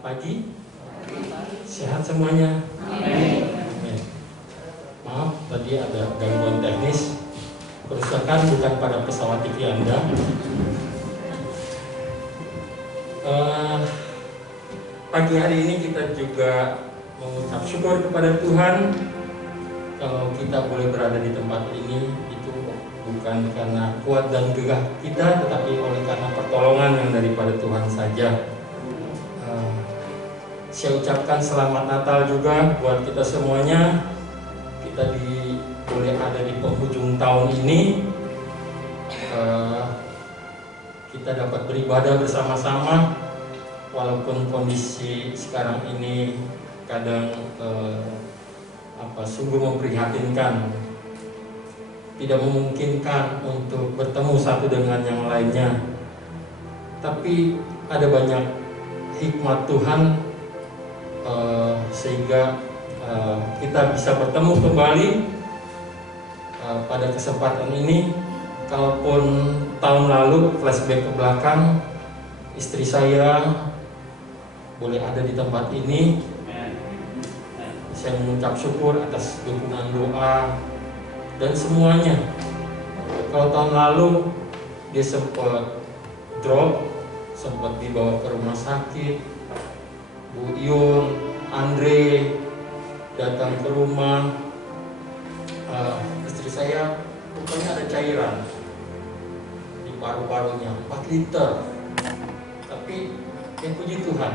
Selamat pagi. Sehat semuanya? Amin. Maaf, tadi ada gangguan teknis. Kerusakan bukan pada pesawat TV Anda. Pagi hari ini kita juga mengucap syukur kepada Tuhan kalau kita boleh berada di tempat ini. Itu bukan karena kuat dan gegah kita, tetapi oleh karena pertolongan yang daripada Tuhan saja. Saya ucapkan selamat Natal juga buat kita semuanya. Kita boleh ada di penghujung tahun ini. Kita dapat beribadah bersama-sama, walaupun kondisi sekarang ini kadang sungguh memprihatinkan, tidak memungkinkan untuk bertemu satu dengan yang lainnya. Tapi ada banyak hikmat Tuhan sehingga kita bisa bertemu kembali pada kesempatan ini. Kalaupun tahun lalu flashback ke belakang, istri saya boleh ada di tempat ini, saya mengucap syukur atas dukungan doa dan semuanya. Kalau tahun lalu dia sempat drop, sempat dibawa ke rumah sakit, Bu Yun, Andre datang ke rumah, istri saya rupanya ada cairan di paru-parunya 4 liter. Tapi yang puji Tuhan,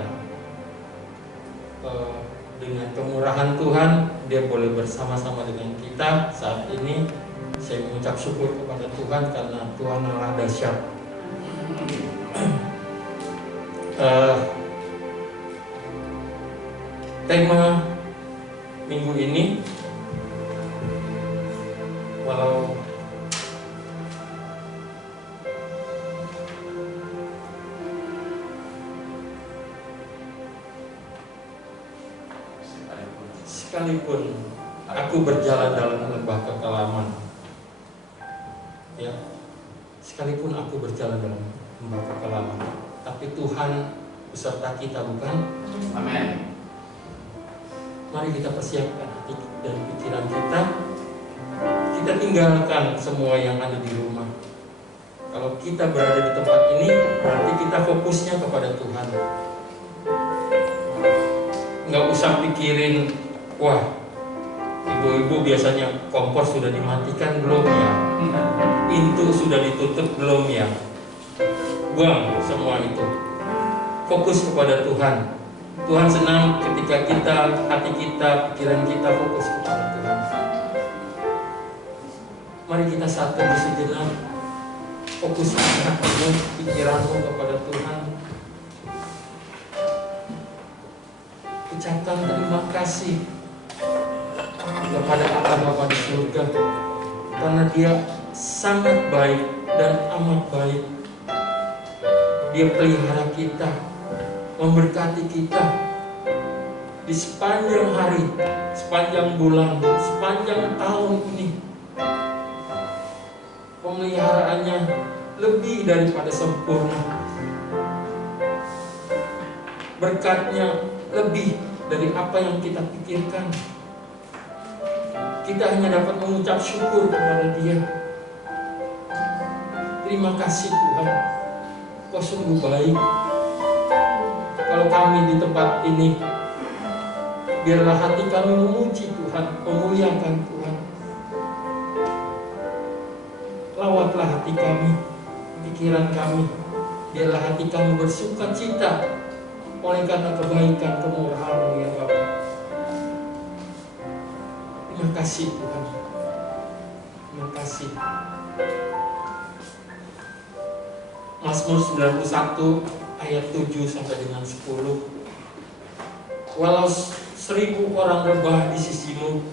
dengan kemurahan Tuhan dia boleh bersama-sama dengan kita saat ini. Saya mengucap syukur kepada Tuhan karena Tuhan Allah dahsyat. Tema minggu ini, walau sekalipun aku berjalan dalam lembah kekelaman, ya, sekalipun aku berjalan dalam lembah kekelaman, tapi Tuhan beserta kita, bukan? Amin. Mari kita persiapkan hati dan pikiran kita. Kita tinggalkan semua yang ada di rumah. Kalau kita berada di tempat ini, berarti kita fokusnya kepada Tuhan. Nggak usah pikirin, wah, ibu-ibu biasanya kompor sudah dimatikan belum ya? Pintu sudah ditutup belum ya? Buang semua itu. Fokus kepada Tuhan. Tuhan senang ketika hati kita, pikiran kita fokus kepada Tuhan. Mari kita satu sejenak, fokuskan hatimu, pikiranmu kepada Tuhan. Ucapkan terima kasih kepada Allah Bapa di surga, karena Dia sangat baik dan amat baik. Dia pelihara kita, memberkati kita di sepanjang hari, sepanjang bulan, sepanjang tahun ini. Pemeliharaannya lebih daripada sempurna. Berkatnya lebih dari apa yang kita pikirkan. Kita hanya dapat mengucap syukur kepada Dia. Terima kasih Tuhan, Kau sungguh baik. Kalau kami di tempat ini, biarlah hati kami memuji Tuhan, memuliakan Tuhan. Lawatlah hati kami, pikiran kami, biarlah hati kami bersuka cita oleh karena kebaikan kemurahan-Mu ya Bapa. Terima kasih Tuhan. Terima kasih. Mazmur 91 ayat 7 sampai dengan 10. Walau 1000 orang rebah di sisimu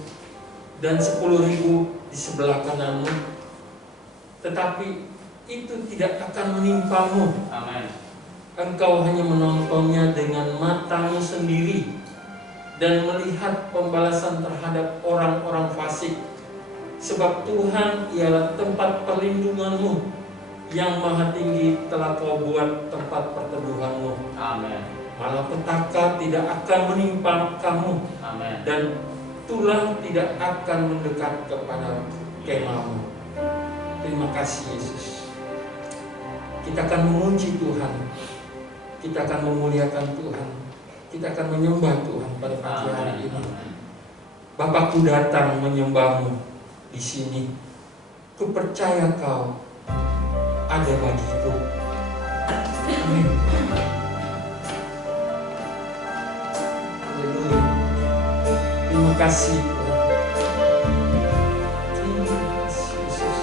dan 10.000 di sebelah kananmu, tetapi itu tidak akan menimpamu. Amin. Engkau hanya menontonnya dengan matamu sendiri dan melihat pembalasan terhadap orang-orang fasik. Sebab Tuhan ialah tempat perlindunganmu, yang maha tinggi telah Kau buat tempat perteduhanmu. Amin. malapetaka tidak akan menimpa kamu. Amen. Dan tulah tidak akan mendekat kepada kemahmu. Terima kasih Yesus. Kita akan memuji Tuhan, kita akan memuliakan Tuhan, kita akan menyembah Tuhan pada pagi hari ini. Bapakku datang menyembahmu di sini. Ku percaya Kau ada bagiku. Amin. Haleluya. Terima kasih Tuhan. Terima kasih Yesus.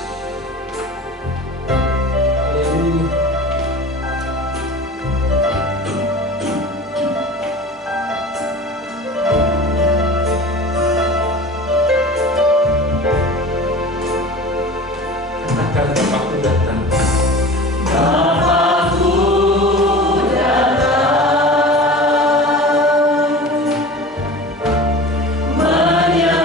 Haleluya. Katakan Bapakku datang. Menyembah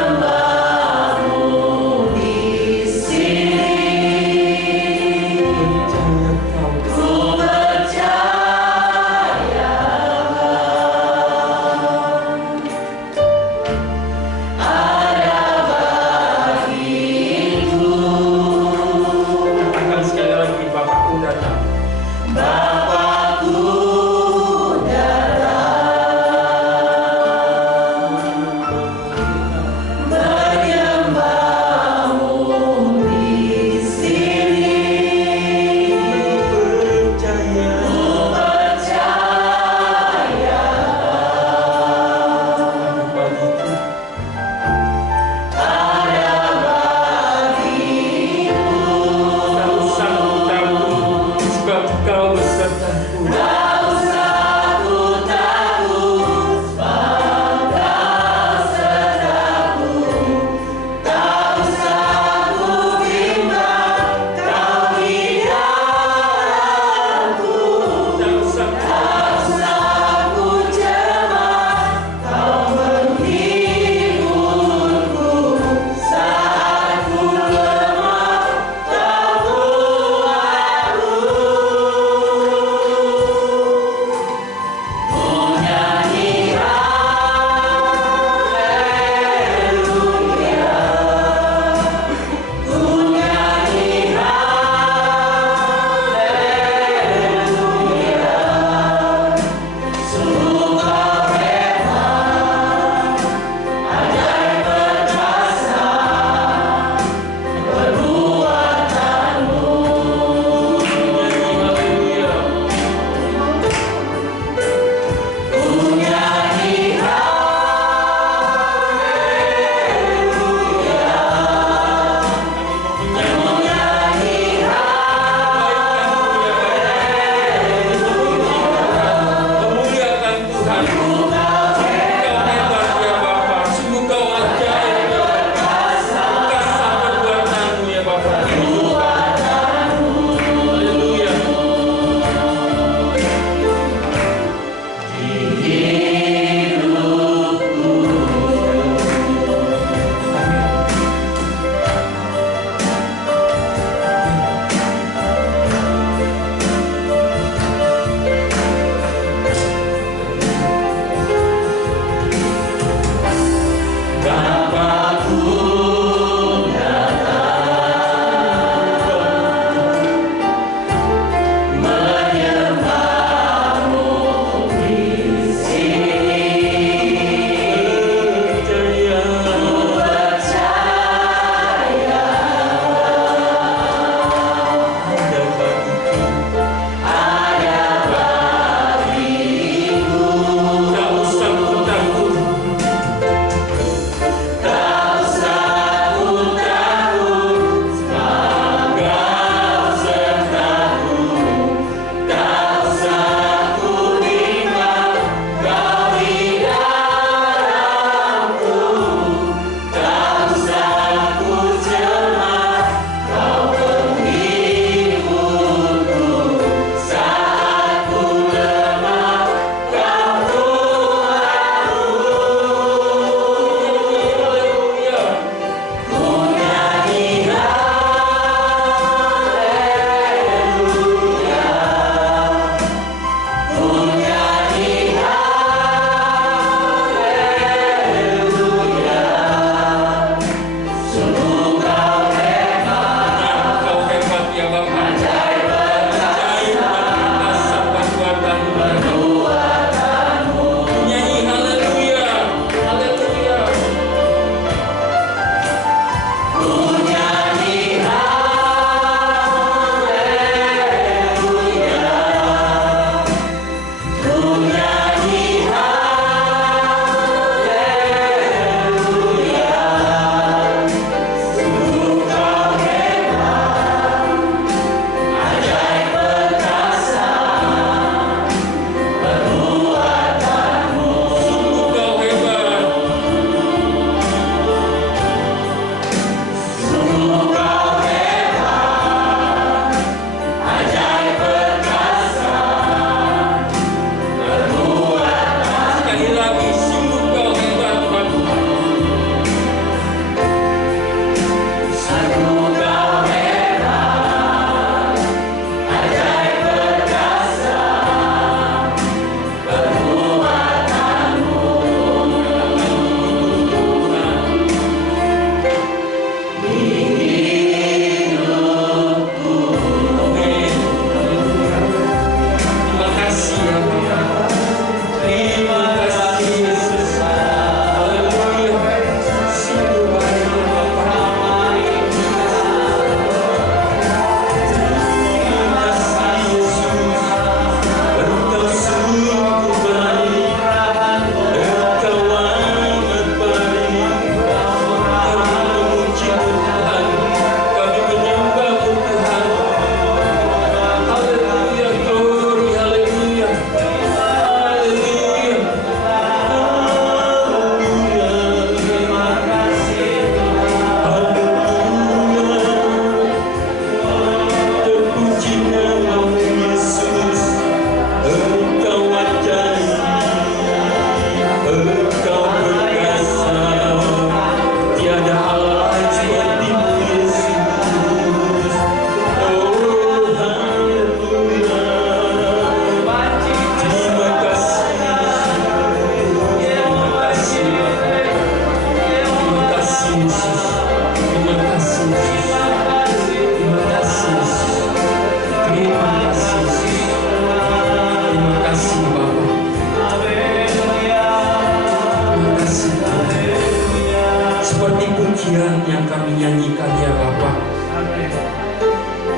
pujian yang kami nyanyikan ya Bapa.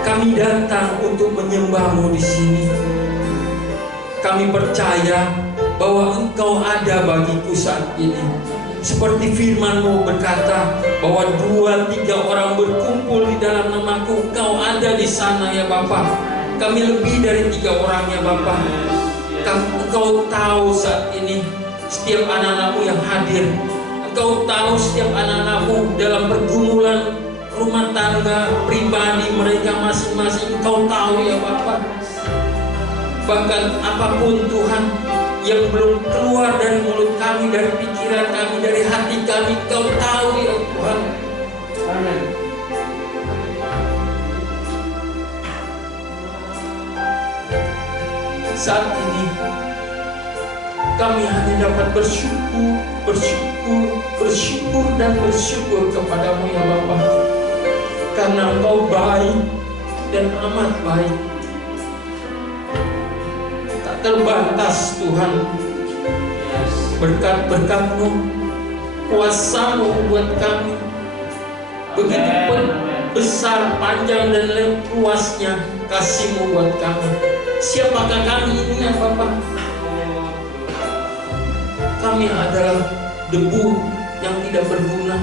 Kami datang untuk menyembah-Mu di sini. Kami percaya bahwa Engkau ada bagiku saat ini. Seperti firman-Mu berkata bahwa 2-3 orang berkumpul di dalam nama-Ku, Engkau ada di sana ya Bapa. Kami lebih dari 3 orang ya Bapa. Engkau tahu saat ini setiap anak-anak-Mu yang hadir. Engkau tahu setiap anak-anak-Mu dalam pergumulan rumah tangga pribadi mereka masing-masing. Engkau tahu ya Bapa. Bahkan apapun Tuhan yang belum keluar dari mulut kami, dari pikiran kami, dari hati kami, Engkau tahu ya Tuhan. Amin. Saat ini kami hanya dapat bersyukur dan bersyukur kepadamu ya Bapa. Karena Engkau baik dan amat baik. Tak terbatas Tuhan. Berkat-berkat-Mu, kuasa-Mu buat kami begitu besar, panjang dan luasnya kasih-Mu buat kami. Siapakah kami ini ya Bapa? Kami adalah debu yang tidak berguna.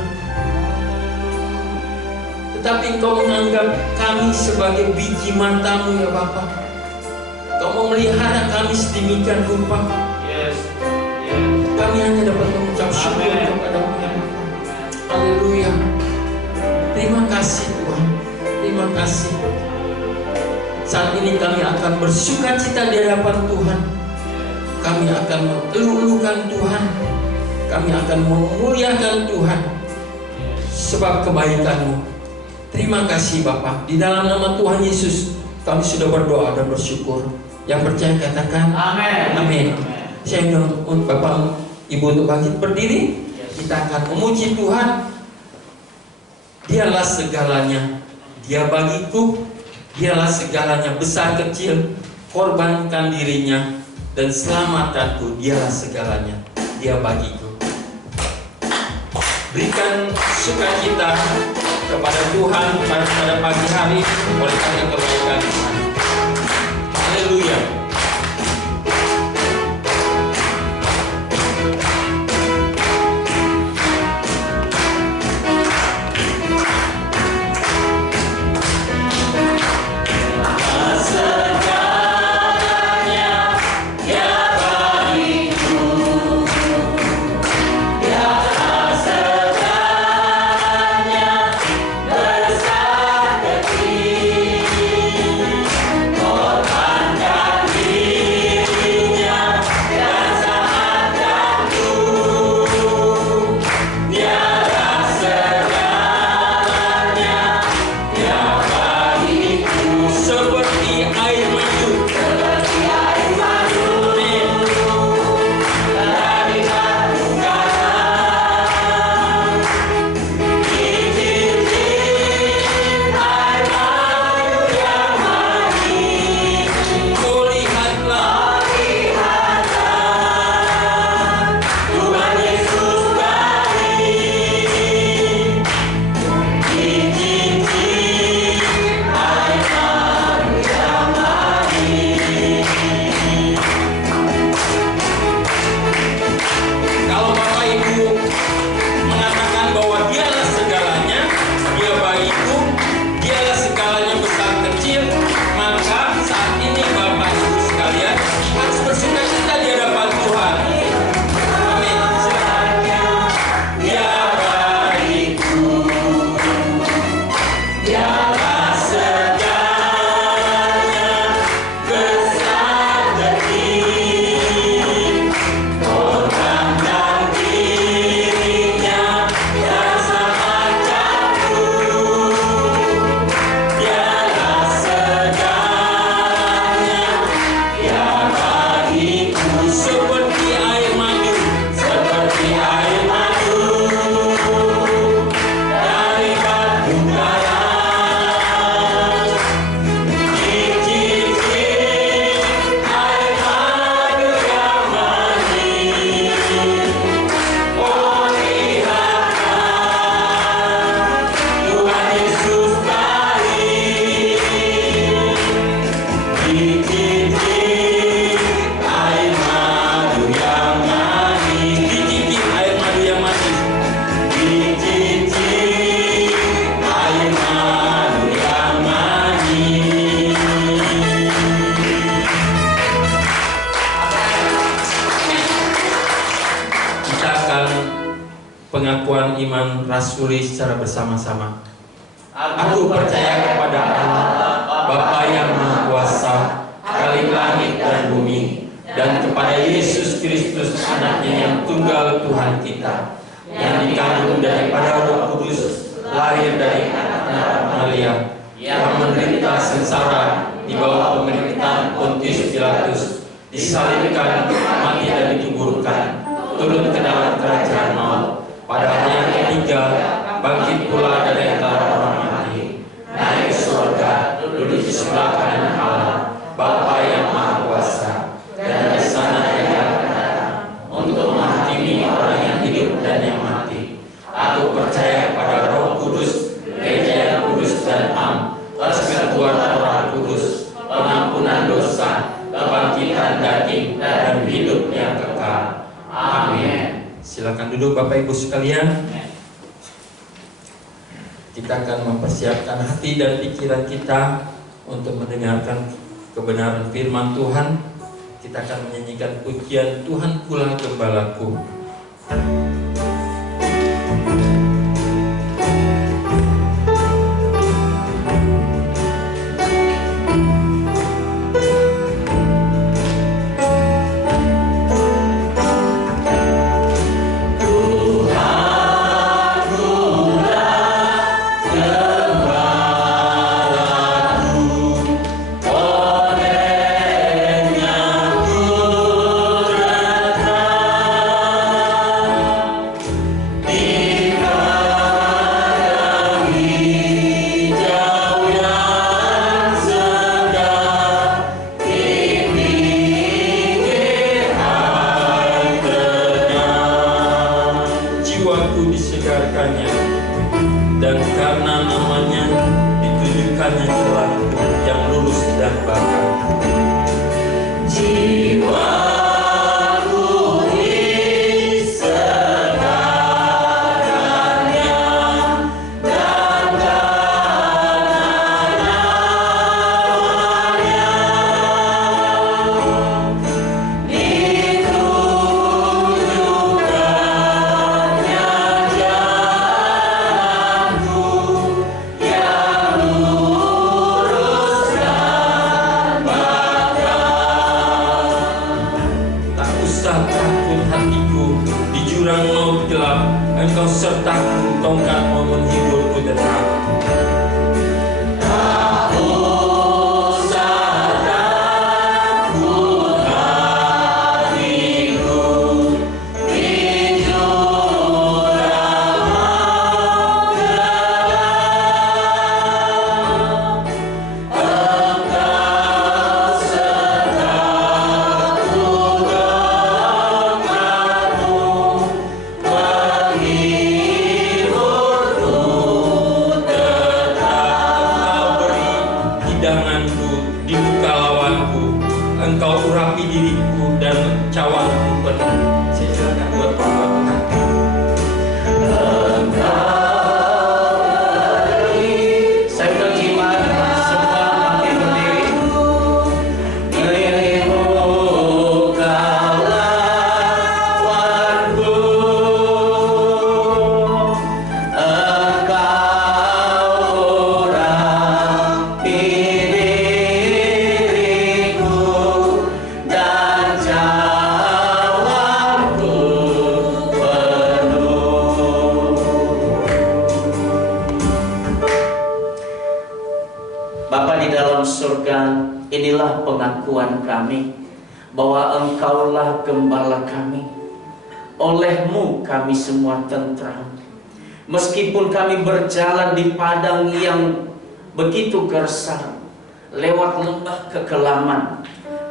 Tetapi Engkau menganggap kami sebagai biji mata-Mu ya Bapa. Engkau memelihara kami sedemikian rupa. Kami hanya dapat mengucap syukur kepada-Mu ya Bapa. Haleluya. Terima kasih Tuhan. Terima kasih. Saat ini kami akan bersukacita di hadapan Tuhan. Kami akan meluluhkan Tuhan. Kami akan memuliakan Tuhan sebab kebaikan-Mu. Terima kasih Bapa. Di dalam nama Tuhan Yesus kami sudah berdoa dan bersyukur. Yang percaya katakan amin. Amin. Saya ingin Bapak Ibu untuk bangkit berdiri. Kita akan memuji Tuhan. Dialah segalanya. Dia bagiku. Dialah segalanya, besar kecil. Korbankan dirinya dan selamatkanku. Dialah segalanya. Dia bagiku. Berikan sukacita kepada Tuhan pada pagi hari oleh karena kebaikan Tuhan. Haleluya. Korbankan pengakuan iman rasuli secara bersama-sama. Aku percaya kepada Allah, Bapa yang Maha Kuasa, Khalik langit dan bumi, dan kepada Yesus Kristus, Anaknya yang tunggal Tuhan kita, yang dikandung daripada Roh Kudus, lahir dari anak Maria, yang menderita sengsara di bawah pemerintahan Pontius Pilatus, disalibkan, mati dan dikuburkan, turun ke dalam kerajaan maut, pada hari yang ketiga bangkit pula dari antara orang mati, naik ke surga, duduk di sebelah kanan Allah, Bapa yang Maha Kuasa, dan di sana Dia akan datang untuk menghakimi orang yang hidup dan yang mati. Aku percaya pada Roh Kudus, Gereja yang kudus dan am, persekutuan Roh Kudus, pengampunan dosa, kebangkitan daging, dan hidup yang kekal. Amin. Silakan duduk Bapak Ibu sekalian. Kita akan mempersiapkan hati dan pikiran kita untuk mendengarkan kebenaran firman Tuhan. Kita akan menyanyikan pujian Tuhan Pula Gembalaku. pengakuan kami bahwa Engkaulah gembala kami. Oleh-Mu kami semua tentram. Meskipun kami berjalan di padang yang begitu gersang, lewat lembah kekelaman,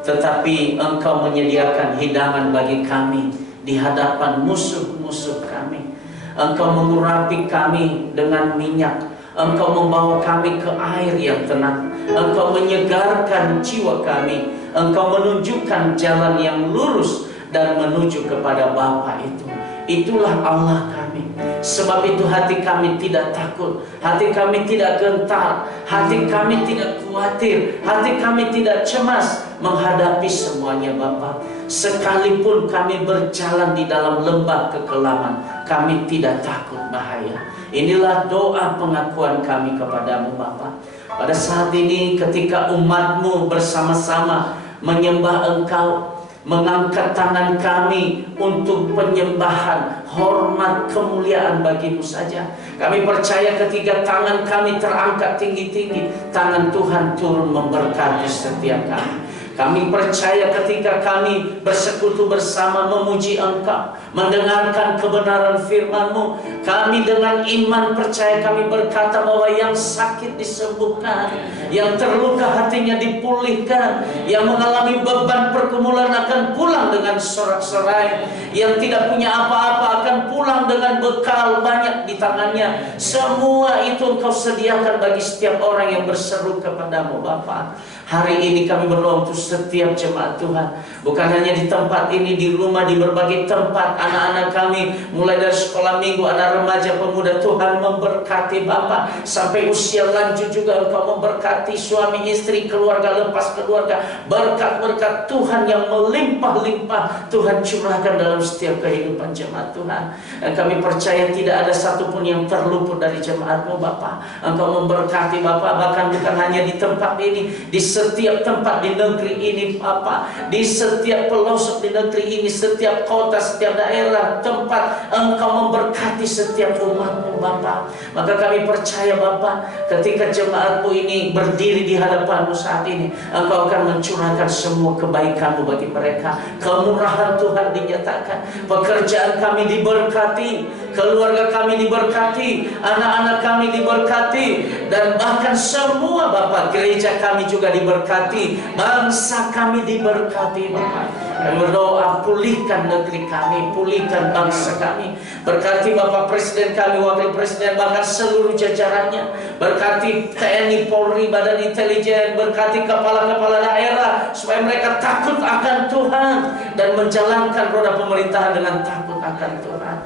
tetapi Engkau menyediakan hidangan bagi kami di hadapan musuh-musuh kami. Engkau mengurapi kami dengan minyak. Engkau membawa kami ke air yang tenang. Engkau menyegarkan jiwa kami. Engkau menunjukkan jalan yang lurus dan menuju kepada Bapa itu. Itulah Allah kami. Sebab itu hati kami tidak takut, hati kami tidak gentar, hati kami tidak khawatir, hati kami tidak cemas menghadapi semuanya Bapa. Sekalipun kami berjalan di dalam lembah kekelaman, kami tidak takut bahaya. Inilah doa pengakuan kami kepadamu Bapa. Pada saat ini ketika umatmu bersama-sama menyembah Engkau, mengangkat tangan kami untuk penyembahan, hormat, kemuliaan bagimu saja. Kami percaya ketika tangan kami terangkat tinggi-tinggi, tangan Tuhan turun memberkati setiap kami. Kami percaya ketika kami bersekutu bersama memuji Engkau, mendengarkan kebenaran firman-Mu, kami dengan iman percaya kami berkata bahwa yang sakit disembuhkan, yang terluka hatinya dipulihkan, yang mengalami beban pergumulan akan pulang dengan sorak-sorai, yang tidak punya apa-apa akan pulang dengan bekal banyak di tangannya. Semua itu Engkau sediakan bagi setiap orang yang berseru kepadamu Bapa. Hari ini kami berdoa untuk setiap jemaat Tuhan, bukan hanya di tempat ini, di rumah, di berbagai tempat. Anak-anak kami mulai dari sekolah minggu, anak remaja, pemuda, Tuhan memberkati Bapak. Sampai usia lanjut juga Engkau memberkati suami istri, keluarga, lepas keluarga. Berkat-berkat Tuhan yang melimpah-limpah Tuhan curahkan dalam setiap kehidupan jemaat Tuhan. Dan kami percaya tidak ada satupun yang terluput dari jemaat-Mu Bapak. Engkau memberkati Bapak, bahkan bukan hanya di tempat ini, di setiap tempat di negeri ini Bapak, di setiap pelosok di negeri ini, setiap kota, setiap daerah tempat Engkau memberkati setiap umat-Mu Bapak. Maka kami percaya Bapak, ketika jemaat-Mu ini berdiri di hadapan-Mu saat ini, Engkau akan mencurahkan semua kebaikan-Mu bagi mereka. Kemurahan Tuhan dinyatakan, pekerjaan kami diberkati, keluarga kami diberkati, anak-anak kami diberkati, dan bahkan semua Bapak, gereja kami juga diberkati, bangsa kami diberkati Bapak. Kami berdoa, pulihkan negeri kami, pulihkan bangsa kami. Berkati Bapak Presiden kami, Wakil Presiden, bahkan seluruh jajarannya. Berkati TNI, Polri, Badan Intelijen, berkati kepala-kepala daerah, supaya mereka takut akan Tuhan dan menjalankan roda pemerintahan dengan takut akan Tuhan.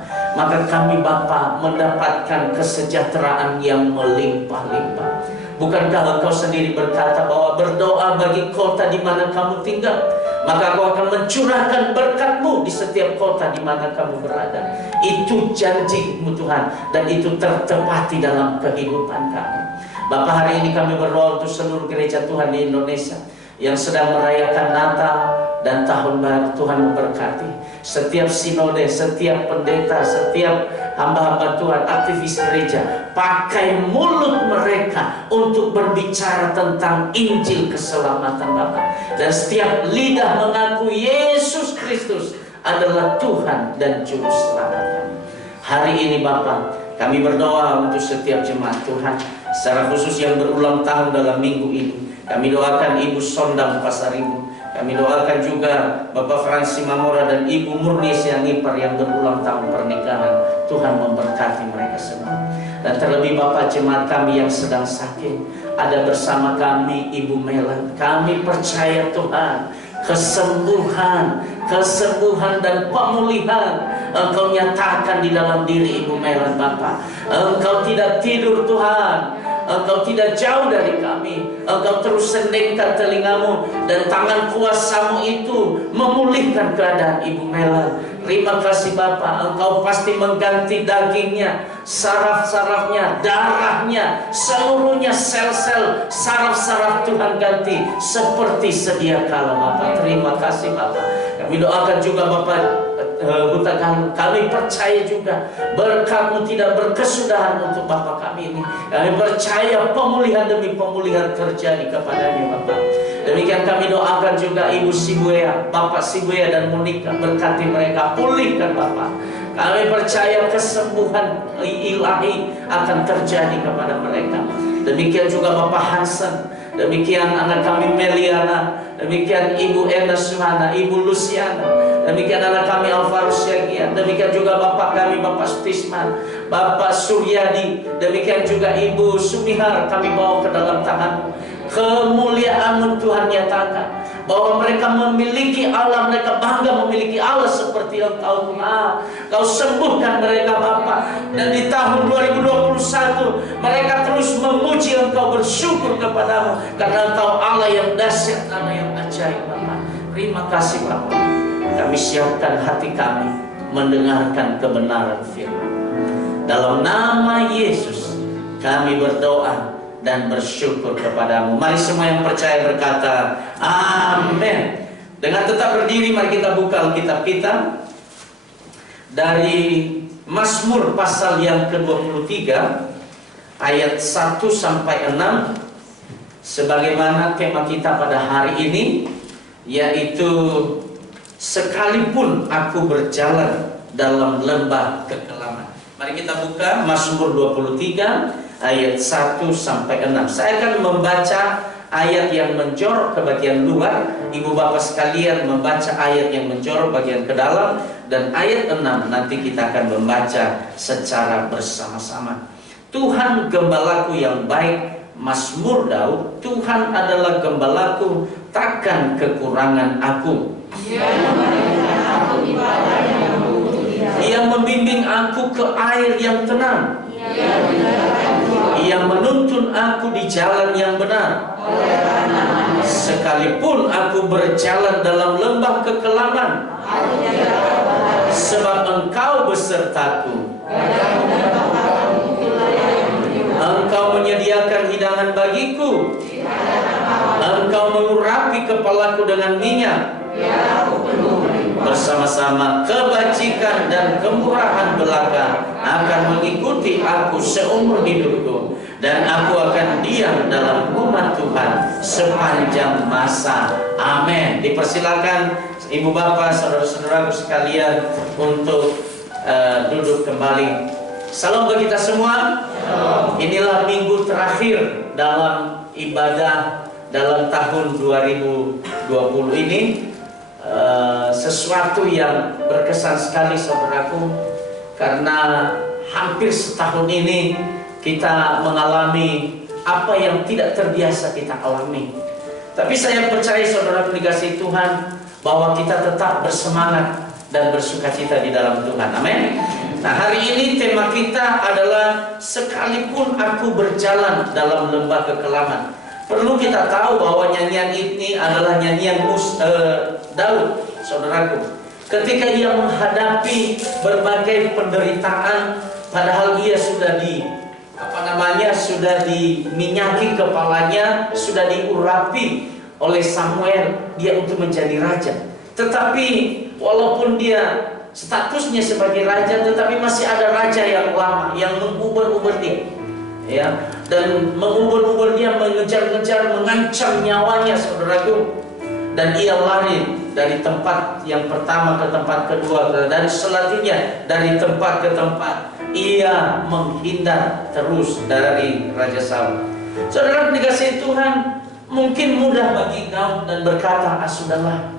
Maka kami Bapak mendapatkan kesejahteraan yang melimpah-limpah. Bukankah Engkau sendiri berkata bahwa berdoa bagi kota di mana kamu tinggal, maka Engkau akan mencurahkan berkat-Mu di setiap kota di mana kamu berada. Itu janji-Mu Tuhan, dan itu tertepati dalam kehidupan kami. Bapak, hari ini kami berdoa untuk seluruh gereja Tuhan di Indonesia yang sedang merayakan Natal dan Tahun Baru. Tuhan memberkati setiap sinode, setiap pendeta, setiap hamba-hamba Tuhan, aktivis gereja. Pakai mulut mereka untuk berbicara tentang Injil keselamatan Bapak. Dan setiap lidah mengaku Yesus Kristus adalah Tuhan dan Juru Selamat kami. Hari ini Bapak, kami berdoa untuk setiap jemaat Tuhan, secara khusus yang berulang tahun dalam minggu ini. Kami doakan Ibu Sondang Pasaribu. Kami doakan juga Bapak Fransi Mamora dan Ibu Murni Sianipar yang berulang tahun pernikahan. Tuhan memberkati mereka semua. Dan terlebih Bapak, jemaat kami yang sedang sakit, ada bersama kami Ibu Melan. Kami percaya Tuhan, kesembuhan dan pemulihan Engkau nyatakan di dalam diri Ibu Melan Bapak. Engkau tidak tidur Tuhan, Engkau tidak jauh dari kami. Engkau terus sendengkan telingamu, dan tangan kuasa-Mu itu memulihkan keadaan Ibu Melan. Terima kasih Bapak, Engkau pasti mengganti dagingnya, saraf-sarafnya, darahnya, seluruhnya, sel-sel, saraf-saraf Tuhan ganti seperti sedia kala Bapak. Terima kasih Bapak. Kami doakan juga Bapak kami percaya juga berkat-Mu tidak berkesudahan untuk Bapak kami ini. Kami percaya pemulihan demi pemulihan terjadi kepadanya Bapak. Demikian kami doakan juga Ibu Sibuya, Bapak Sibuya dan Monika. Berkati mereka, pulihkan Bapak. Kami percaya kesembuhan ilahi akan terjadi kepada mereka. Demikian juga Bapak Hansen, demikian anak kami Meliana, demikian Ibu Enda Suhana, Ibu Luciana, demikian anak kami Alvarus Yagian, demikian juga Bapak kami Bapak Stisman, Bapak Suryadi, demikian juga Ibu Sumihar. Kami bawa ke dalam tangan-Mu. Kemuliaan-Mu Tuhan nyatakan, bahwa mereka memiliki Allah, mereka bangga memiliki Allah seperti Engkau Tuhan. Kau sembuhkan mereka Bapa. Dan di tahun 2021 mereka terus memuji Engkau, bersyukur kepadamu, karena Engkau Allah yang dahsyat, Allah yang ajaib Bapa. Terima kasih Bapa. Kami siapkan hati kami mendengarkan kebenaran firman. Dalam nama Yesus kami berdoa dan bersyukur kepadamu. Mari semua yang percaya berkata amin. Dengan tetap berdiri, mari kita buka Alkitab kita dari Mazmur pasal yang ke-23 ayat 1 sampai 6, sebagaimana tema kita pada hari ini, yaitu sekalipun aku berjalan dalam lembah kekelaman. Mari kita buka Mazmur 23 ayat 1 sampai 6. Saya akan membaca ayat yang menjorok ke bagian luar, Ibu Bapak sekalian membaca ayat yang menjorok bagian ke dalam, dan ayat 6 nanti kita akan membaca secara bersama-sama. Tuhan gembalaku yang baik, Mazmur Daud. Tuhan adalah gembalaku, takkan kekurangan aku. Ia membimbing aku ke air yang tenang. Ia menuntun aku di jalan yang benar. Sekalipun aku berjalan dalam lembah kekelaman, sebab Engkau besertaku. Engkau menyediakan hidangan bagiku. Engkau mengurapi kepalaku dengan minyak. Bersama-sama kebajikan dan kemurahan belaka akan mengikuti aku seumur hidupku, dan aku akan diam dalam rumah Tuhan sepanjang masa. Amin. Dipersilakan Ibu Bapak, saudara-saudaraku sekalian untuk duduk kembali. Salam bagi kita semua. Inilah minggu terakhir dalam ibadah dalam tahun 2020 ini. Sesuatu yang berkesan sekali saudaraku, karena hampir setahun ini kita mengalami apa yang tidak terbiasa kita alami. Tapi saya percaya saudaraku dikasih Tuhan, bahwa kita tetap bersemangat dan bersukacita di dalam Tuhan. Amin. Nah, hari ini tema kita adalah sekalipun aku berjalan dalam lembah kekelaman. Perlu kita tahu bahwa nyanyian ini adalah nyanyian Daud, saudaraku. Ketika ia menghadapi berbagai penderitaan, padahal ia sudah sudah diminyaki kepalanya, sudah diurapi oleh Samuel dia untuk menjadi raja. Tetapi walaupun dia statusnya sebagai raja, tetapi masih ada raja yang lama yang mengubur-ubur dia. Ya, dan mengubur-ubur dia, mengejar-ngejar, mengancam nyawanya saudaraku. Dan ia lari dari tempat yang pertama ke tempat kedua, dan selanjutnya dari tempat ke tempat. Ia menghindar terus dari Raja Saul. Saudara dikasihi Tuhan, mungkin mudah bagi Daud dan berkata, sudahlah,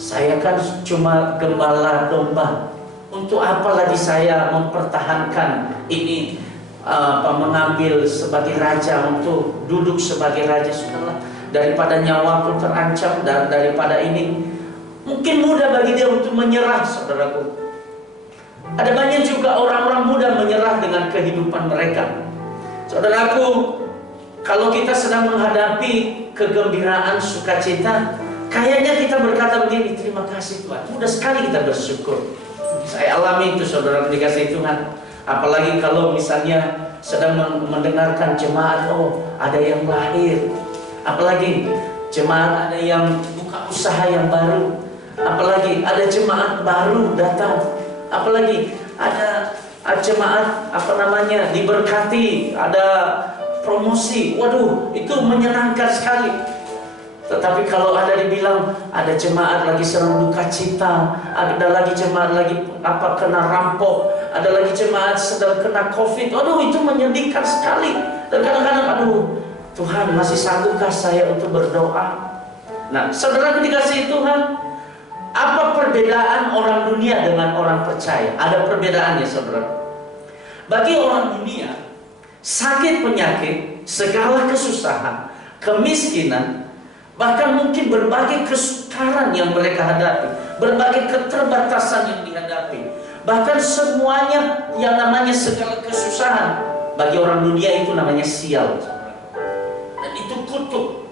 saya kan cuma gembala domba, untuk apa lagi saya mempertahankan ini, mengambil sebagai raja, untuk duduk sebagai raja. Sudahlah, daripada nyawaku terancam, dan daripada ini, mungkin mudah bagi dia untuk menyerah. Saudaraku, ada banyak juga orang-orang muda menyerah dengan kehidupan mereka. Saudaraku, kalau kita sedang menghadapi kegembiraan, sukacita, kayaknya kita berkata begini, terima kasih Tuhan. Mudah sekali kita bersyukur. Saya alami itu saudara dikasih Tuhan. Apalagi kalau misalnya sedang mendengarkan jemaat, ada yang lahir. Apalagi jemaat ada yang buka usaha yang baru. Apalagi ada jemaat baru datang. Apalagi ada jemaat diberkati, ada promosi. Waduh, itu menyenangkan sekali. Tetapi kalau ada dibilang ada jemaat lagi sedang duka cita, ada lagi jemaat lagi kena rampok, ada lagi jemaat sedang kena COVID. Waduh, itu menyedihkan sekali. Dan kadang-kadang, Tuhan masih sanggupkah saya untuk berdoa? Nah, saudara dikasihi Tuhan, apa perbedaan orang dunia dengan orang percaya? Ada perbedaannya saudara. Bagi orang dunia, sakit penyakit, segala kesusahan, kemiskinan, Bahkan mungkin berbagai kesukaran yang mereka hadapi, berbagai keterbatasan yang dihadapi, bahkan semuanya yang namanya segala kesusahan bagi orang dunia itu namanya sial, dan itu kutuk.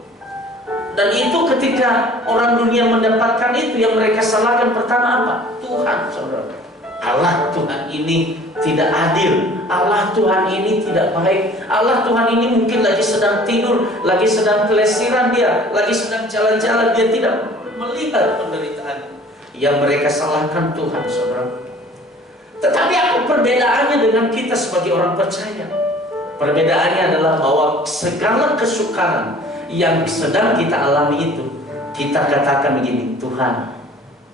Dan itu ketika orang dunia mendapatkan itu, yang mereka salahkan pertama apa? Tuhan, saudara. Allah Tuhan ini tidak adil, Allah Tuhan ini tidak baik, Allah Tuhan ini mungkin lagi sedang tidur, lagi sedang pelesiran dia, lagi sedang jalan-jalan, dia tidak melihat penderitaan. Yang mereka salahkan Tuhan, saudara. Tetapi apa perbedaannya dengan kita sebagai orang percaya? Perbedaannya adalah bahwa segala kesukaran yang sedang kita alami itu, kita katakan begini, Tuhan,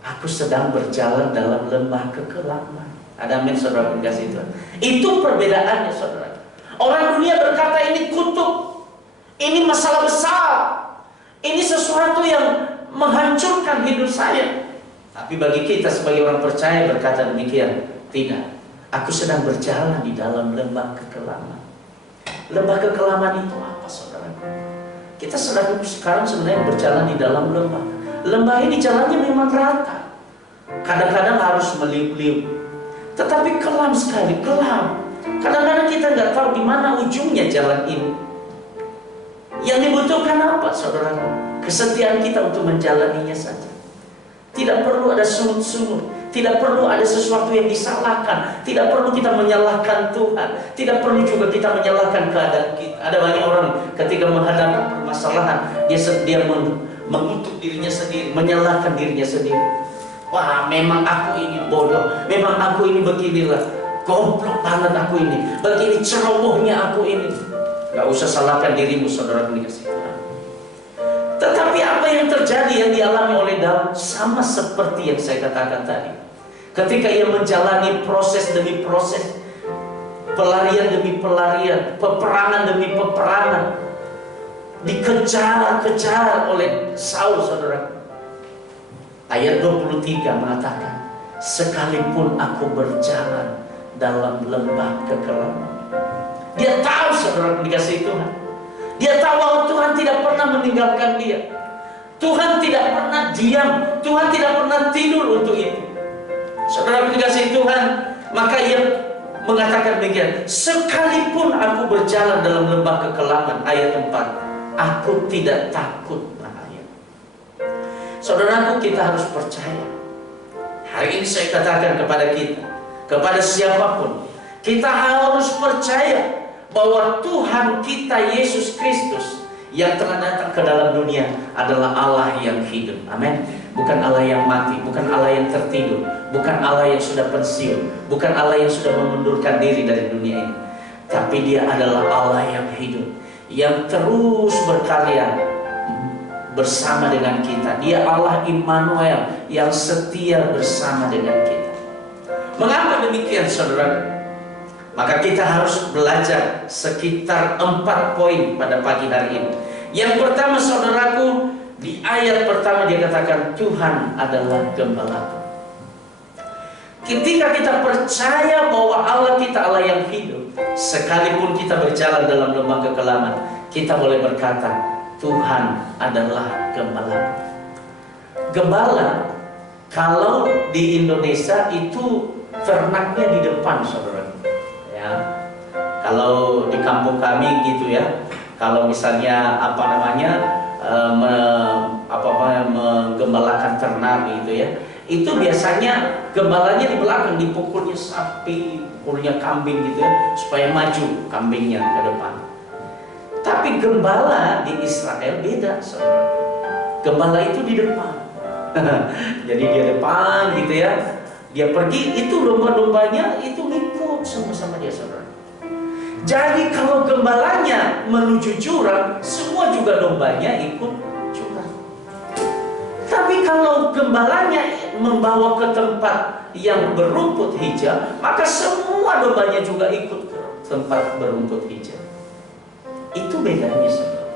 aku sedang berjalan dalam lembah kekelaman. Ada amin, saudara kasih Tuhan. Itu perbedaannya, saudara. Orang dunia berkata ini kutuk, ini masalah besar, ini sesuatu yang menghancurkan hidup saya. Tapi bagi kita sebagai orang percaya berkata demikian, tidak, aku sedang berjalan di dalam lembah kekelaman. Lembah kekelaman itu apa, saudara? Kita sedang sekarang sebenarnya berjalan di dalam lembah. Lembah ini jalannya memang rata, kadang-kadang harus meliuk-liuk, tetapi kelam sekali, kelam. Kadang-kadang kita nggak tahu di mana ujungnya jalan ini. Yang dibutuhkan apa, saudara? Kesetiaan kita untuk menjalaninya saja. Tidak perlu ada sungut-sungut, tidak perlu ada sesuatu yang disalahkan, tidak perlu kita menyalahkan Tuhan, tidak perlu juga kita menyalahkan keadaan kita. Ada banyak orang ketika menghadapi permasalahan, dia mengutuk dirinya sendiri, menyalahkan dirinya sendiri. Wah, memang aku ini bodoh, memang aku ini beginilah, goblok banget aku ini, begini cerobohnya aku ini. Gak usah salahkan dirimu, saudara dikasih Tuhan. Tetapi apa yang terjadi, yang dialami oleh Daud sama seperti yang saya katakan tadi. Ketika ia menjalani proses demi proses, pelarian demi pelarian, peperangan demi peperangan, dikejar-kejar oleh Saul, saudara. Ayat 23 mengatakan, sekalipun aku berjalan dalam lembah kekelaman. Dia tahu, saudara dikasih Tuhan, dia tahu bahwa Tuhan tidak pernah meninggalkan dia. Tuhan tidak pernah diam, Tuhan tidak pernah tidur untuk itu. Saudara dikasih Tuhan, maka ia mengatakan demikian, sekalipun aku berjalan dalam lembah kekelaman. Ayat 4, aku tidak takut bahaya. Saudaraku, kita harus percaya. Hari ini saya katakan kepada kita, kepada siapapun, kita harus percaya bahwa Tuhan kita Yesus Kristus yang telah datang ke dalam dunia adalah Allah yang hidup. Amin. Bukan Allah yang mati, bukan Allah yang tertidur, bukan Allah yang sudah pensiun, bukan Allah yang sudah mengundurkan diri dari dunia ini. Tapi Dia adalah Allah yang hidup, yang terus berkarya bersama dengan kita. Dia Allah Immanuel yang setia bersama dengan kita. Mengapa demikian, saudara? Maka kita harus belajar sekitar 4 poin pada pagi hari ini. Yang pertama, saudaraku, di ayat pertama dia katakan, Tuhan adalah gembalaku. Ketika kita percaya bahwa Allah kita Allah yang hidup, sekalipun kita berjalan dalam lembah kekelaman, kita boleh berkata, Tuhan adalah gembalaku. Gembala, kalau di Indonesia itu ternaknya di depan, saudara. Ya, kalau di kampung kami gitu ya, kalau misalnya menggembalakan ternak gitu ya, itu biasanya gembalanya di belakang, dipukulnya sapi, pukulnya kambing gitu ya, supaya maju kambingnya ke depan. Tapi gembala di Israel beda, saudara. Gembala itu di depan. Jadi dia depan gitu ya, dia pergi, itu domba-dombanya itu ngikut sama-sama dia, saudara. Jadi kalau gembalanya menuju jurang, semua juga dombanya ikut jurang. Tapi kalau gembalanya membawa ke tempat yang berumput hijau, maka semua dombanya juga ikut ke tempat berumput hijau. Itu bedanya, saudara.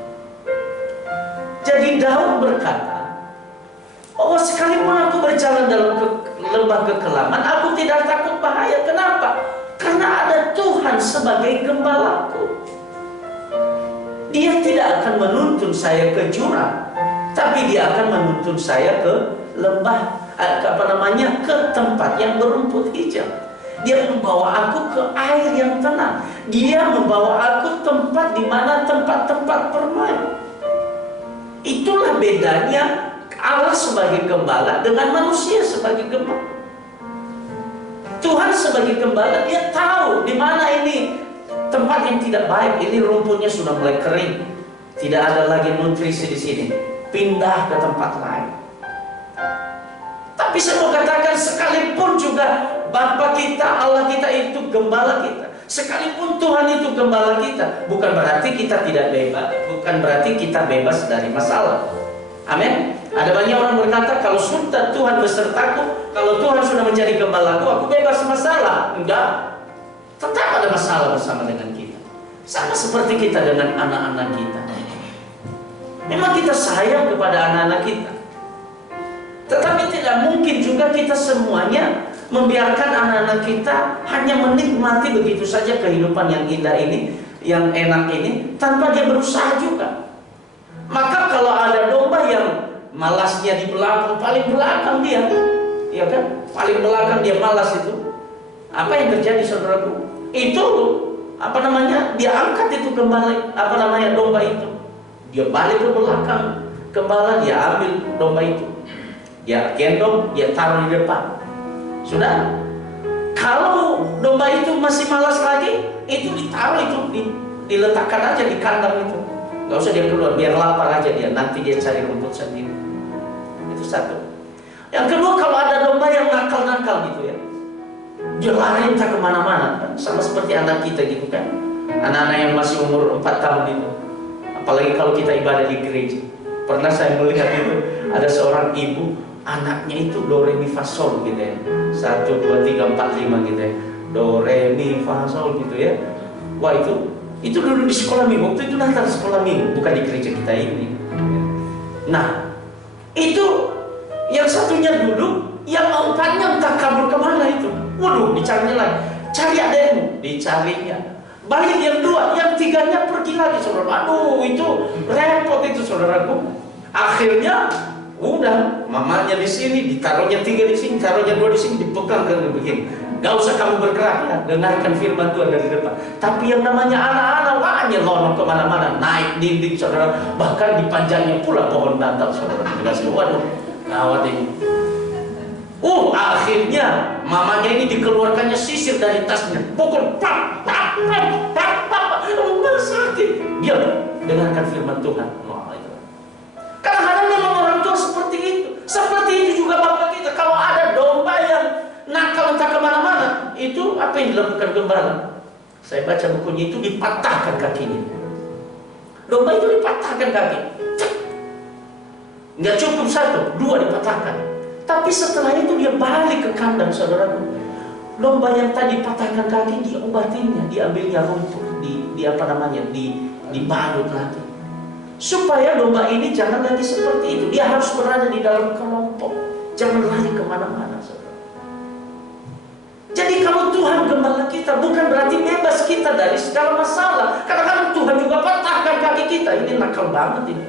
Jadi Daud berkata, oh, sekalipun aku berjalan dalam lembah kekelaman, aku tidak takut bahaya. Kenapa? Karena ada Tuhan sebagai gembalaku. Dia tidak akan menuntun saya ke jurang, Tapi dia akan menuntun saya ke lembah, ke tempat yang berumput hijau. Dia membawa aku ke air yang tenang. Dia membawa aku tempat di mana tempat-tempat permai. Itulah bedanya Allah sebagai gembala dengan manusia sebagai gembala. Tuhan sebagai gembala, dia tahu di mana ini tempat yang tidak baik. Ini rumputnya sudah mulai kering, tidak ada lagi nutrisi di sini. Pindah ke tempat lain. Tapi saya mau katakan, sekalipun juga Bapa kita, Allah kita itu gembala kita, sekalipun Tuhan itu gembala kita, bukan berarti kita tidak bebas, bukan berarti kita bebas dari masalah. Amin. Ada banyak orang berkata, kalau sudah Tuhan besertaku, kalau Tuhan sudah menjadi gembalaku, aku bebas masalah. Enggak. Tetap ada masalah bersama dengan kita. Sama seperti kita dengan anak-anak kita. Memang kita sayang kepada anak-anak kita, tetapi tidak mungkin juga kita semuanya membiarkan anak-anak kita hanya menikmati begitu saja kehidupan yang indah ini, yang enak ini, tanpa dia berusaha juga. Maka kalau ada domba yang malasnya di belakang, paling belakang dia, ya kan? Paling belakang dia malas itu. Apa yang terjadi, saudaraku? Itu dia angkat itu kembali, domba itu. Dia balik ke belakang gembala, dia ambil domba itu, dia gendong, dia taruh di depan. Sudah. Kalau domba itu masih malas lagi, itu ditaruh itu, diletakkan aja di kandang itu. Gak usah dia keluar, biar lapar aja dia. Nanti dia cari rumput sendiri. Itu satu. Yang kedua, kalau ada domba yang nakal-nakal gitu ya, dia lari entah kemana-mana, sama seperti anak kita gitu kan. Anak-anak yang masih umur 4 tahun itu. Apalagi kalau kita ibadah di gereja. Pernah saya melihat itu, ada seorang ibu, anaknya itu do re mi fa sol gitu ya. 1, 2, 3, 4, 5 gitu ya. Do re mi fa sol gitu ya. Wah, itu dulu di sekolah minggu. Waktu itu Natal sekolah minggu, bukan di gereja kita ini. Nah, itu yang satunya dulu, yang empatnya entah kabur kemana itu. Waduh, dicarinya lagi. Cari adekmu, dicarinya. Balik yang 2, yang 3-nya pergi lagi, saudara. Aduh, itu repot itu, saudaraku. Akhirnya, udah, mamanya di sini, ditaruhnya 3 di sini, taruhnya 2 di sini, dipegang kan begini. Gak usah kamu bergerak ya, dengarkan firman Tuhan dari depan. Tapi yang namanya anak-anak, wah, nyelonong kemana-mana, naik dinding, saudara. Bahkan dipanjangnya pula pohon Natal, saudara. Dikasih, waduh, gawat ini. Akhirnya mamanya ini dikeluarkannya sisir dari tasnya, pukul, pap, sakit. Dia dengarkan firman Tuhan. Kadang-kadang memang orang tua seperti itu. Seperti itu juga Bapak kita. Kalau ada domba yang nakal entah kemana-mana, itu apa yang dilakukan gembala? Saya baca bukunya itu, dipatahkan kakinya. Domba itu dipatahkan kaki. Nggak cukup 1, 2 dipatahkan. Tapi setelah itu dia balik ke kandang, saudaraku. Domba yang tadi patahkan kaki, diobatinya, diambilnya rumput, dibalut lagi. Supaya domba ini jangan lagi seperti itu. Dia harus berada di dalam kelompok, jangan lari kemana-mana, saudara. Jadi kalau Tuhan gembala kita, bukan berarti bebas kita dari segala masalah. Kadang-kadang Tuhan juga patahkan kaki kita. Ini nakal banget ini.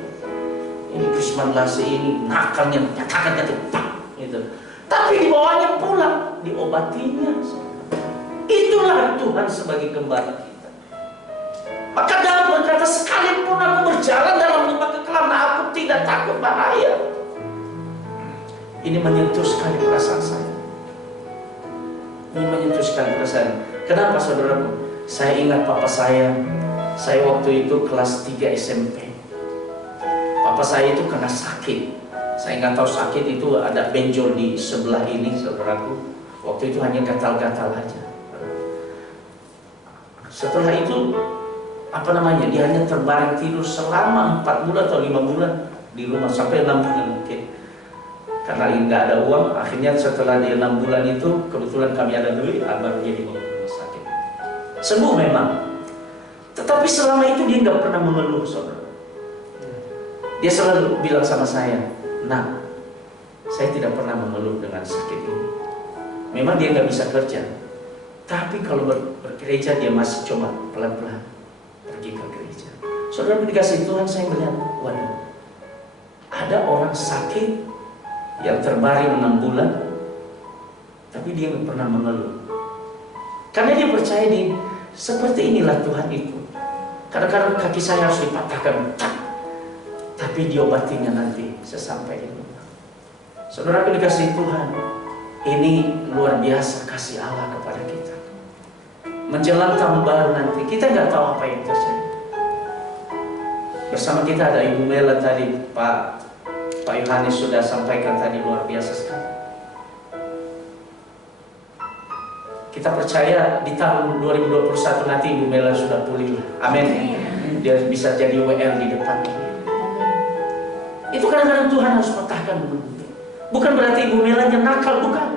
Ini Krisman Lase ini nakalnya, patahkan kaki, gitu. Tapi dibawanya pulang, diobatinya. Itulah Tuhan sebagai gembala kita. Maka Daud berkata, sekalipun aku berjalan dalam lembah kekelaman, aku tidak takut bahaya. Ini menyentuh sekali perasaan saya. Ini menyentuh sekali perasaan. Kenapa, saudaraku? Saya ingat papa saya waktu itu kelas 3 SMP. Papa saya itu kena sakit. Saya nggak tahu sakit itu ada benjol di sebelah ini, saudaraku. Waktu itu hanya gatal-gatal aja. Setelah itu, dia hanya terbaring tidur selama 4 bulan atau 5 bulan di rumah, sampai 6 bulan mungkin. Karena nggak ada uang, akhirnya setelah dia 6 bulan itu, kebetulan kami ada duit, baru dia dibawa ke rumah sakit. Sembuh memang. Tetapi selama itu dia nggak pernah mengeluh, saudara. Dia selalu bilang sama saya, "Nah, saya tidak pernah mengeluh dengan sakit ini." Memang dia nggak bisa kerja, tapi kalau bergereja dia masih coba pelan-pelan pergi ke gereja. Saudara, dikasih Tuhan, saya melihat, waduh, Ada orang sakit yang terbaring 6 bulan, tapi dia nggak pernah mengeluh. Karena dia percaya seperti inilah Tuhan itu. Kadang-kadang kaki saya harus dipatahkan, tapi diobatinya nanti sesampai di rumah. Saudara dikasih Tuhan, ini luar biasa kasih Allah kepada kita. Menjelang tahun baru nanti, kita nggak tahu apa yang terjadi. Bersama kita ada Ibu Mela tadi, Pak Yohanes sudah sampaikan tadi, luar biasa sekali. Kita percaya di tahun 2021 nanti Ibu Mela sudah pulih. Amin. Dia bisa jadi WL di depan. Itu kadang-kadang Tuhan harus patahkan dulu. Bukan berarti Ibu Melanya nakal, bukan.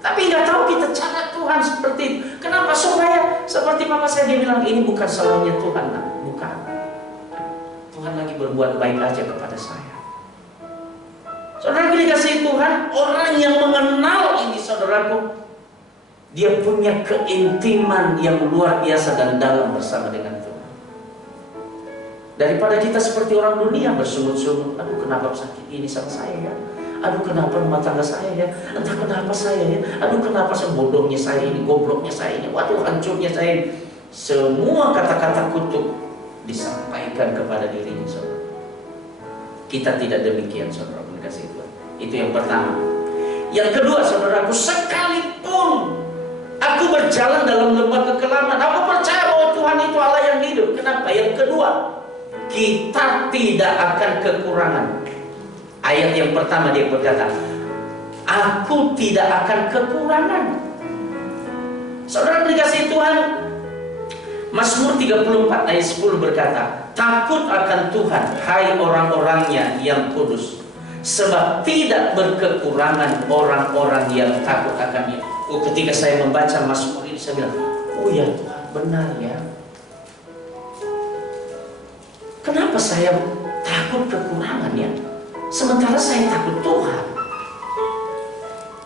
Tapi nggak tahu kita cara Tuhan seperti itu. Kenapa? Supaya seperti Papa saya dia bilang, ini bukan salahnya Tuhan, nah. Bukan. Tuhan lagi berbuat baik aja kepada saya. Saudara dikasih Tuhan, orang yang mengenal ini saudaraku, dia punya keintiman yang luar biasa dan dalam bersama dengan Tuhan. Daripada kita seperti orang dunia bersungut-sungut, aduh kenapa sakit ini sama saya ya, aduh kenapa rumah tangga saya ya, entah kenapa saya ya, aduh kenapa sebodohnya saya ini, gobloknya saya ini, waduh hancurnya saya ini. Semua kata-kata kutuk disampaikan kepada dirinya saudara. Kita tidak demikian saudara, kasih Tuhan. Itu yang pertama. Yang kedua saudaraku, sekalipun aku berjalan dalam lembah kekelaman, aku percaya bahwa Tuhan itu Allah yang hidup. Kenapa? Yang kedua, kita tidak akan kekurangan. Ayat yang pertama dia berkata, aku tidak akan kekurangan. Saudara dikasih Tuhan, Mazmur 34 ayat 10 berkata, takut akan Tuhan, hai orang-orangnya yang kudus, sebab tidak berkekurangan orang-orang yang takut akan-Nya. Ketika saya membaca Mazmur ini, saya bilang, oh ya Tuhan, benar ya. Kenapa saya takut kekurangan ya? Sementara saya takut Tuhan.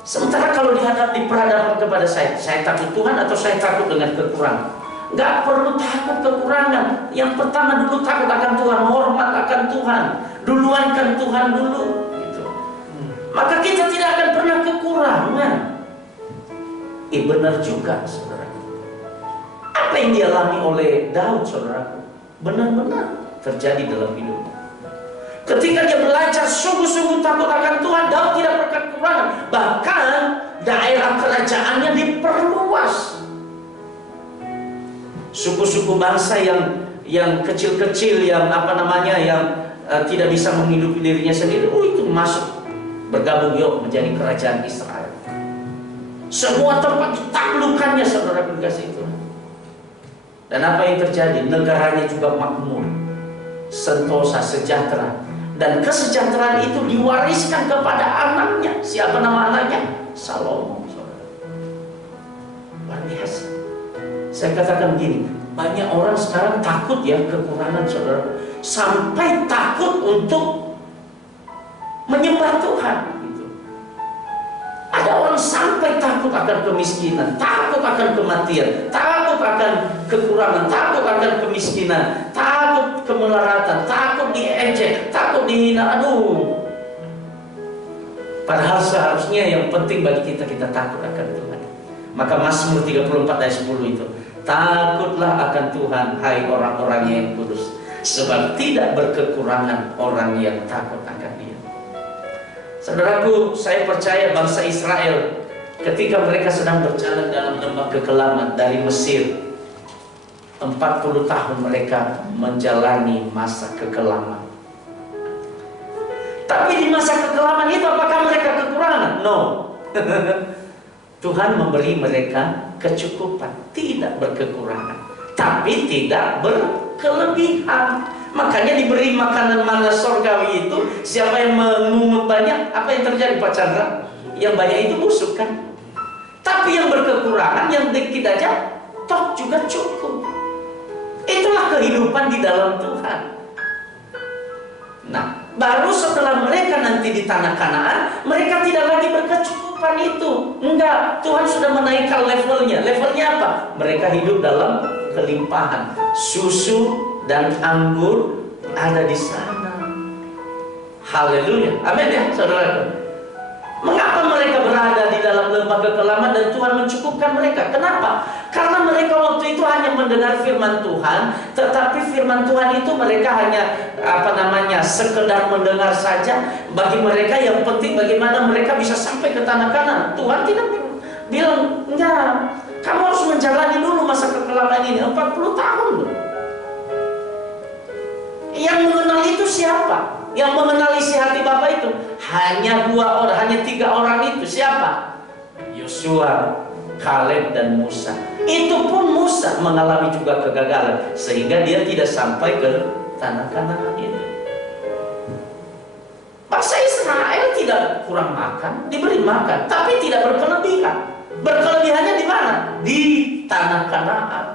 Sementara kalau diperhadapkan kepada saya takut Tuhan atau saya takut dengan kekurangan? Gak perlu takut kekurangan. Yang pertama dulu takut akan Tuhan, hormat akan Tuhan, duluankan Tuhan dulu. Gitu. Maka kita tidak akan pernah kekurangan. Benar juga, saudara. Apa yang dialami oleh Daud, saudara, benar-benar terjadi dalam hidupnya. Ketika dia belajar sungguh-sungguh takut akan Tuhan, Daud tidak berkekurangan. Bahkan daerah kerajaannya diperluas. Suku-suku bangsa yang kecil-kecil, yang tidak bisa menghidupi dirinya sendiri, itu masuk bergabung menjadi kerajaan Israel. Semua tempat ditaklukannya saudara kasih Tuhan. Dan apa yang terjadi? Negaranya juga makmur, sentosa, sejahtera. Dan kesejahteraan itu diwariskan kepada anaknya. Siapa nama anaknya? Salomo. Luar biasa. Saya katakan begini, banyak orang sekarang takut ya kekurangan saudara, sampai takut untuk menyembah Tuhan. Gitu. Ada orang sampai takut akan kemiskinan, takut akan kematian, takut akan kekurangan, takut akan kemiskinan, takut kemelaratan, takut diejek, takut dihina. Aduh. Padahal seharusnya yang penting bagi kita takut akan Tuhan. Maka Mazmur 34 ayat 10 itu, takutlah akan Tuhan, hai orang-orang yang kudus, sebab tidak berkekurangan orang yang takut akan Dia. Saudaraku, saya percaya bangsa Israel ketika mereka sedang berjalan dalam lembah kekelaman dari Mesir, 40 tahun mereka menjalani masa kekelaman. Tapi di masa kekelaman itu apakah mereka kekurangan? No. Tuhan memberi mereka kecukupan, tidak berkekurangan, tapi tidak berkelebihan. Makanya diberi makanan mana sorgawi itu, siapa yang mengumet banyak, apa yang terjadi Pak Chandra? Yang banyak itu busuk kan? Tapi yang berkekurangan, yang dikit aja, toh juga cukup. Itulah kehidupan di dalam Tuhan. Nah, baru setelah mereka nanti di tanah Kanaan, mereka tidak lagi berkecukupan itu. Enggak, Tuhan sudah menaikkan levelnya. Levelnya apa? Mereka hidup dalam kelimpahan. Susu dan anggur ada di sana. Haleluya, amin ya saudaraku. Mengapa mereka berada di dalam lembah kekelaman dan Tuhan mencukupkan mereka? Kenapa? Karena mereka waktu itu hanya mendengar firman Tuhan, tetapi firman Tuhan itu mereka hanya sekedar mendengar saja. Bagi mereka yang penting bagaimana mereka bisa sampai ke tanah Kanan. Tuhan tidak bilang, enggak, kamu harus menjalani dulu masa kekelaman ini 40 tahun loh. Yang mengenal itu siapa? Yang mengenal isi hati Bapa itu hanya 2 orang, hanya 3 orang itu. Siapa? Yosua, Kaleb, dan Musa. Itu pun Musa mengalami juga kegagalan sehingga dia tidak sampai ke tanah Kanaan itu. Bangsa Israel tidak kurang makan, diberi makan, tapi tidak berkelebihan. Berkelebihannya di mana? Di tanah Kanaan.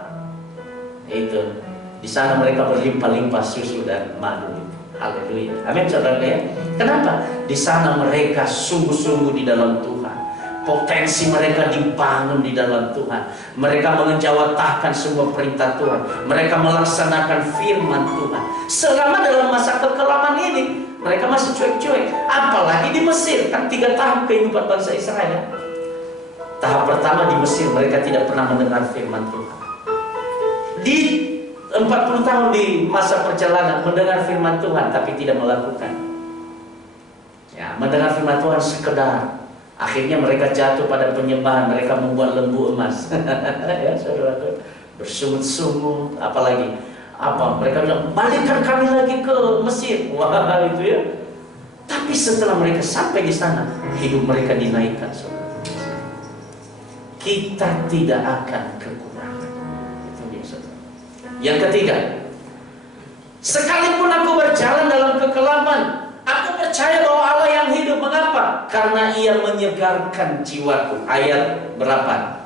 Itu di sana mereka berlimpah-limpah susu dan madu. Haleluya, amin saudara ya. Kenapa? Di sana mereka sungguh-sungguh di dalam Tuhan. Potensi mereka dibangun di dalam Tuhan. Mereka mengejawantahkan semua perintah Tuhan. Mereka melaksanakan firman Tuhan. Selama dalam masa kekelaman ini mereka masih cuek-cuek. Apalagi di Mesir, kan 3 tahun kehidupan bangsa Israel. Tahap pertama di Mesir mereka tidak pernah mendengar firman Tuhan. Di 40 tahun di masa perjalanan mendengar firman Tuhan tapi tidak melakukan. Ya, mendengar firman Tuhan sekedar. Akhirnya mereka jatuh pada penyembahan, mereka membuat lembu emas. Ya, saudara, bersungut-sungut, apalagi mereka bilang, "Balikkan kami lagi ke Mesir." Wah, itu ya. Tapi setelah mereka sampai di sana, hidup mereka dinaikkan, saudara. Kita tidak akan kekurangan. Itu dia, saudara. Yang ketiga, sekalipun aku berjalan dalam kekelaman, aku percaya bahwa Allah yang hidup. Mengapa? Karena Ia menyegarkan jiwaku. Ayat berapa?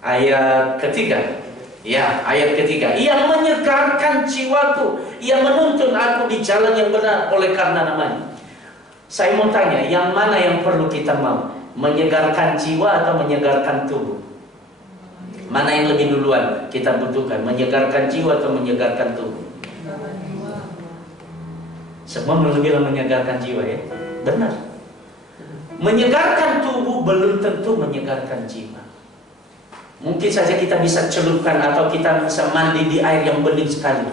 Ayat ketiga. Ya, ayat ketiga. Ia menyegarkan jiwaku. Ia menuntun aku di jalan yang benar oleh karena namanya. Saya mau tanya, yang mana yang perlu kita mau? Menyegarkan jiwa atau menyegarkan tubuh? Mana yang lebih duluan kita butuhkan? Menyegarkan jiwa atau menyegarkan tubuh? Semua bilang menyegarkan jiwa ya. Benar. Menyegarkan tubuh belum tentu menyegarkan jiwa. Mungkin saja kita bisa celupkan atau kita bisa mandi di air yang bening sekali.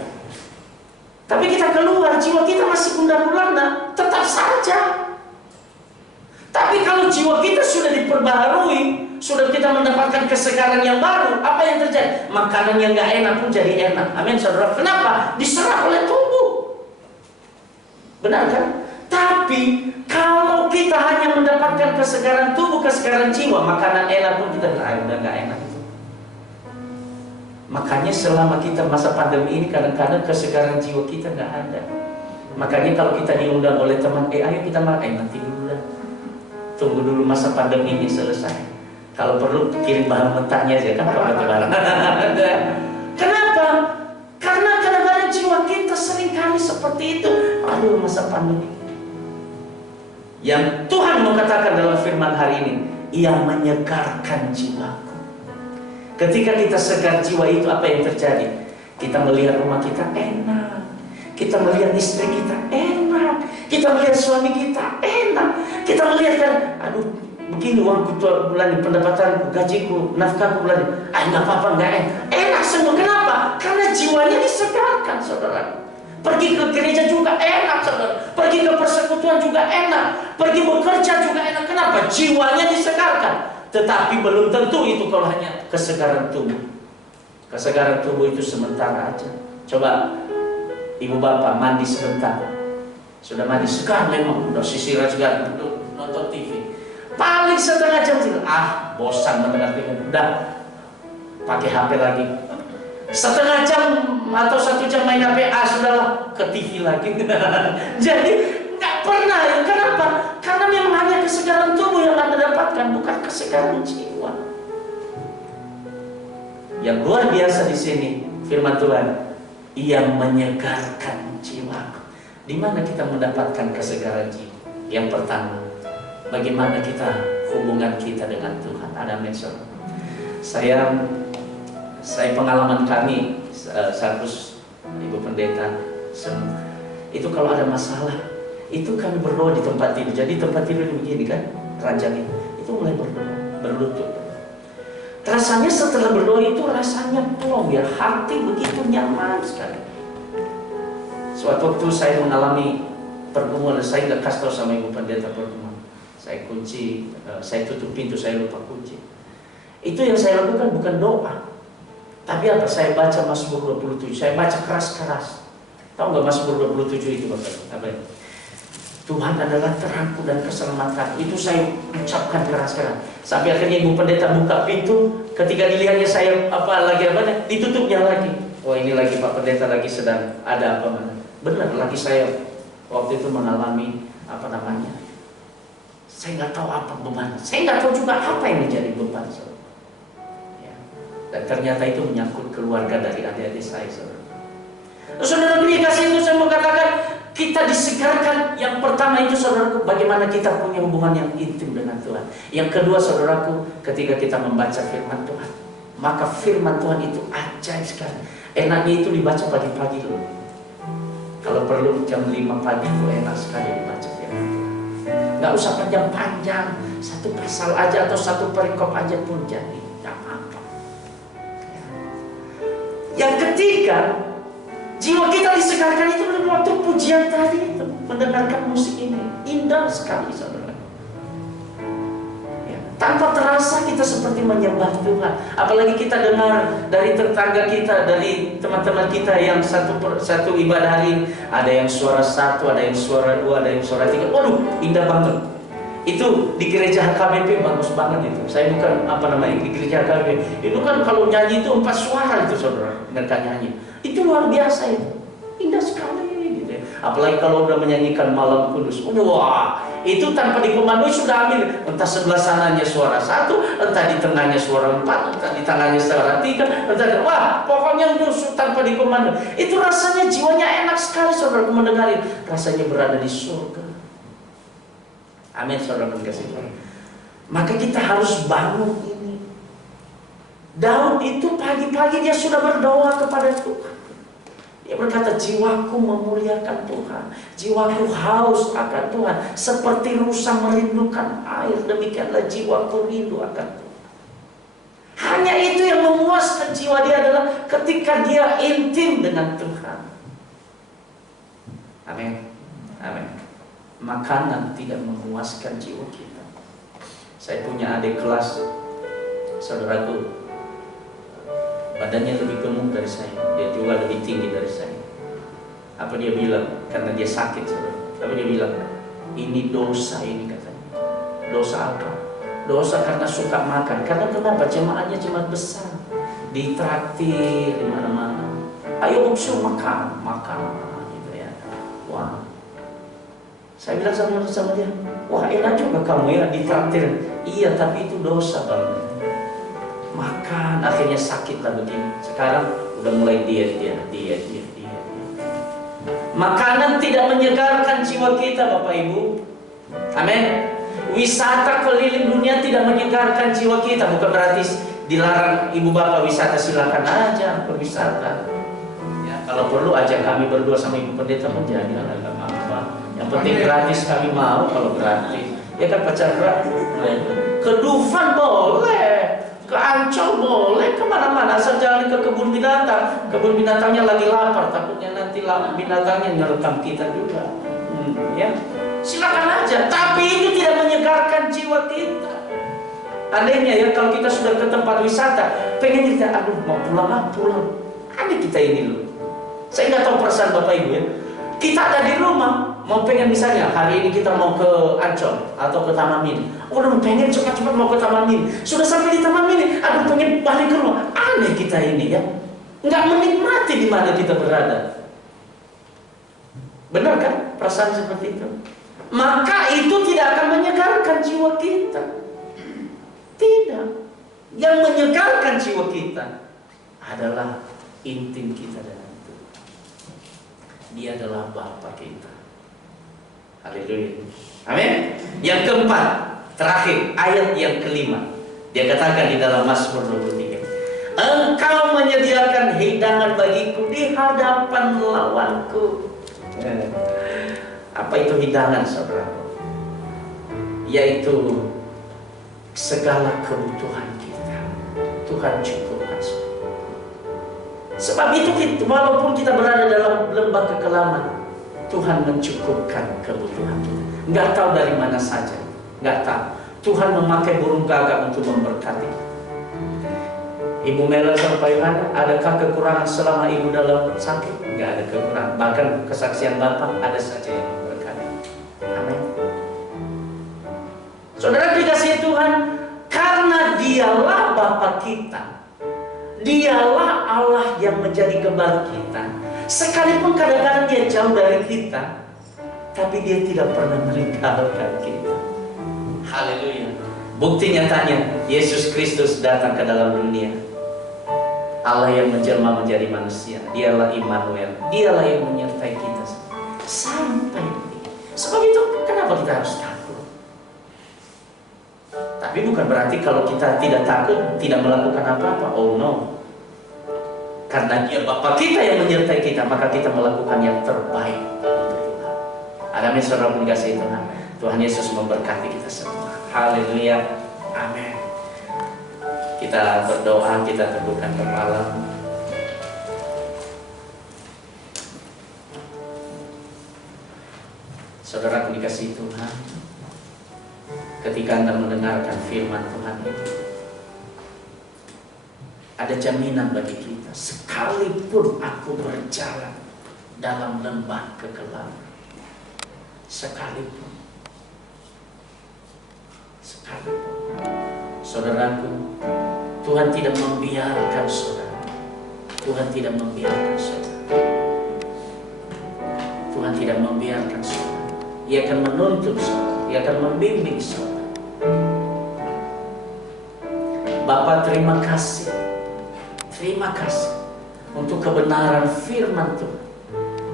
Tapi kita keluar, jiwa kita masih gundah-gulana, tetap saja. Tapi kalau jiwa kita sudah diperbaharui, sudah kita mendapatkan kesegaran yang baru, apa yang terjadi? Makanan yang gak enak pun jadi enak. Amin saudara. Kenapa? Diserap oleh tubuh. Benar kan? Tapi kalau kita hanya mendapatkan kesegaran tubuh, kesegaran jiwa, makanan enak pun kita udah gak enak. Makanya selama kita masa pandemi ini kadang-kadang kesegaran jiwa kita gak ada. Makanya kalau kita diundang oleh teman, ayo kita makan, nanti dulu lah. Tunggu dulu masa pandemi ini selesai. Kalau perlu kirim bahan mentahnya aja kan, kalau ada barang. Kenapa? Karena kadang-kadang jiwa kita seringkali seperti itu. Aduh, masa pandemi. Yang Tuhan mau katakan dalam firman hari ini, Ia menyegarkan jiwaku. Ketika kita segar jiwa itu, apa yang terjadi? Kita melihat rumah kita enak, kita melihat istri kita enak, kita melihat suami kita enak, kita melihat kan, aduh, begini uangku bulan ini, pendapatanku, gajiku, nafkahku bulan ini, nggak apa-apa, nggak enak semua. Kenapa? Karena jiwanya disegarkan, saudara. Pergi ke gereja juga enak, saudara. Pergi ke persekutuan juga enak, pergi bekerja juga enak. Kenapa? Jiwanya disegarkan. Tetapi belum tentu itu kalau hanya kesegaran tubuh. Kesegaran tubuh itu sementara aja. Coba ibu bapak mandi sebentar, sudah mandi segar memang, udah sisiran segar, nonton TV. Paling setengah jam sih, bosan mendengar TV, udah pakai HP lagi. Setengah jam atau 1 jam main HP, sudahlah ke TV lagi. Jadi nggak pernah. Kenapa? Karena memang hanya kesegaran tubuh yang Anda dapatkan, bukan kesegaran jiwa. Yang luar biasa di sini firman Tuhan, Ia menyegarkan jiwaku. Di mana kita mendapatkan kesegaran jiwa? Yang pertama, bagaimana kita hubungan kita dengan Tuhan. Ada mention. Saya pengalaman kami, satu ibu pendeta semua. itu kalau ada masalah, itu kami berdoa di tempat tidur. Jadi tempat tidur begini kan, ranjangnya. Itu mulai berlutut. Rasanya setelah berdoa itu rasanya plong ya, hati begitu nyaman sekali. Suatu waktu saya mengalami pergumulan, saya nggak kasih tahu sama ibu pendeta pergumulan. Saya kunci, saya tutup pintu, saya lupa kunci. Itu yang saya lakukan bukan doa, tapi apa? Saya baca Mazmur 27, saya baca keras-keras. Tahu nggak Mazmur 27 itu Bapak? Apa ya? Tuhan adalah terangku dan keselamatan. Itu saya ucapkan keras-keras. Sampai akhirnya ibu pendeta buka pintu, ketika dilihatnya saya ditutupnya lagi. Oh ini lagi Pak Pendeta lagi sedang ada apa mana? Benar, lagi saya waktu itu mengalami saya nggak tahu apa beban. Saya nggak tahu juga apa yang menjadi beban. Ya. Dan ternyata itu menyangkut keluarga dari adik-adik saya. Saudara kasih itu saya mau katakan, kita disegarkan. Yang pertama itu saudaraku, bagaimana kita punya hubungan yang intim dengan Tuhan. Yang kedua saudaraku, ketika kita membaca firman Tuhan, maka firman Tuhan itu ajaib sekali. Enaknya itu dibaca pagi-pagi loh. Kalau perlu jam 5 pagi itu enak sekali dibaca firman Tuhan. Gak usah panjang-panjang, satu pasal aja atau satu perikop aja pun jadi, gak apa-apa. Yang ketiga, jiwa kita disegarkan itu pada waktu pujian tadi itu, mendengarkan musik ini indah sekali saudara. Ya, tanpa terasa kita seperti menyembah Tuhan. Apalagi kita dengar dari tetangga kita, dari teman-teman kita yang satu ibadah hari, ada yang suara 1, ada yang suara 2, ada yang suara 3. Waduh, indah banget. Itu di gereja HKBP bagus banget itu. Saya bukan di gereja HKBP. Itu kan kalau nyanyi itu 4 suara itu saudara, mereka nyanyi. Itu luar biasa itu, indah sekali gitu ya. Apalagi kalau udah menyanyikan Malam Kudus, wah itu tanpa dikomandoi sudah ambil. Entah sebelah sananya suara 1, entah di tengahnya suara 4, entah di tangannya suara 3, entah wah pokoknya tanpa dikomando. Itu rasanya jiwanya enak sekali saudara mendengarin, rasanya berada di surga. Amin saudara kasih Tuhan. Maka kita harus bangun ini. Daud itu pagi-pagi dia sudah berdoa kepada Tuhan. Dia berkata, jiwaku memuliakan Tuhan, jiwaku haus akan Tuhan, seperti rusa merindukan air, demikianlah jiwaku rindu akan Tuhan. Hanya itu yang memuaskan jiwa dia adalah ketika dia intim dengan Tuhan. Amin. Amin. Makanan tidak memuaskan jiwa kita. Saya punya adik kelas, saudaraku, badannya lebih gemuk dari saya, dia juga lebih tinggi dari saya. Apa dia bilang? Karena dia sakit, saudara. Tapi dia bilang, ini dosa ini katanya. Dosa apa? Dosa karena suka makan. Karena kenapa? Jemaatnya jemaat besar, ditraktir di mana-mana. Ayo usul makan gitu ya. Wah, saya bilang sama dia, wah enak juga kamu ya ditraktir. Iya, tapi itu dosa banget. Makan akhirnya sakit lah begini. Sekarang udah mulai diet. Makanan tidak menyegarkan jiwa kita Bapak Ibu. Amin. Wisata keliling dunia tidak menyegarkan jiwa kita. Bukan berarti dilarang ibu bapak wisata, silakan aja berwisata. Ya, kalau perlu ajak kami berdua sama ibu pendeta menjadi anak apa. Yang penting gratis kami mau kalau gratis. Ya kan pacar gratis. Ke Dufan boleh. Ke Ancol boleh, kemana-mana asal jangan ke kebun binatang. Kebun binatangnya lagi lapar, takutnya nanti binatangnya ngerekam kita juga. Ya, silakan aja. Tapi itu tidak menyegarkan jiwa kita. Anehnya ya, kalau kita sudah ke tempat wisata, pengen kita, aduh mau pulang. Aneh kita ini loh. Saya nggak tahu perasaan Bapak Ibu ya. Kita ada di rumah, mau pengen misalnya hari ini kita mau ke Ancol atau ke Taman Mini. Udah pengen cepat-cepat mau ke Taman Mini. Sudah sampai di Taman Mini, aduh pengen balik ke rumah. Aneh kita ini ya, nggak menikmati di mana kita berada. Benar kan perasaan seperti itu? Maka itu tidak akan menyegarkan jiwa kita. Tidak. Yang menyegarkan jiwa kita adalah intim kita dengan Tuhan. Dia adalah Bapa kita. Haleluya. Amin. Yang keempat, terakhir, ayat yang kelima. Dia katakan di dalam Mazmur 23, Engkau menyediakan hidangan bagiku di hadapan lawanku. Apa itu hidangan, saudara? Yaitu segala kebutuhan kita Tuhan cukupkan. Sebab itu walaupun kita berada dalam lembah kekelaman, Tuhan mencukupkan kebutuhan kita. Nggak tahu dari mana saja, nggak tahu. Tuhan memakai burung gagak untuk memberkati. Ibu Mela sama Pak Yohana, adakah kekurangan selama ibu dalam sakit? Nggak ada kekurangan. Bahkan kesaksian Bapak ada saja yang memberkati. Amin. Saudara dikasihi Tuhan, karena Dialah Bapa kita, Dialah Allah yang menjadi gembala kita. Sekalipun kadang-kadang Dia jauh dari kita, tapi Dia tidak pernah meninggalkan kita. Haleluya. Bukti nyatanya, Yesus Kristus datang ke dalam dunia. Allah yang menjelma menjadi manusia. Dialah Immanuel. Dialah yang menyertai kita sampai ini. Sebab itu kenapa kita harus takut? Tapi bukan berarti kalau kita tidak takut, tidak melakukan apa-apa. Oh no. Karena Dia Bapa kita yang menyertai kita, maka kita melakukan yang terbaik untuk Tuhan. Amin, saudara dikasihi Tuhan. Tuhan Yesus memberkati kita semua. Haleluya. Amin. Kita berdoa, kita tundukkan kepala. Saudara dikasihi Tuhan, ketika Anda mendengarkan firman Tuhan itu, ada jaminan bagi kita. Sekalipun aku berjalan dalam lembah kekelaman, sekalipun, saudaraku, Tuhan tidak membiarkan saudara. Tuhan tidak membiarkan saudara. Tuhan tidak membiarkan saudara. Ia akan menuntun saudara. Ia akan membimbing saudara. Bapa, terima kasih. Terima kasih untuk kebenaran firman Tuhan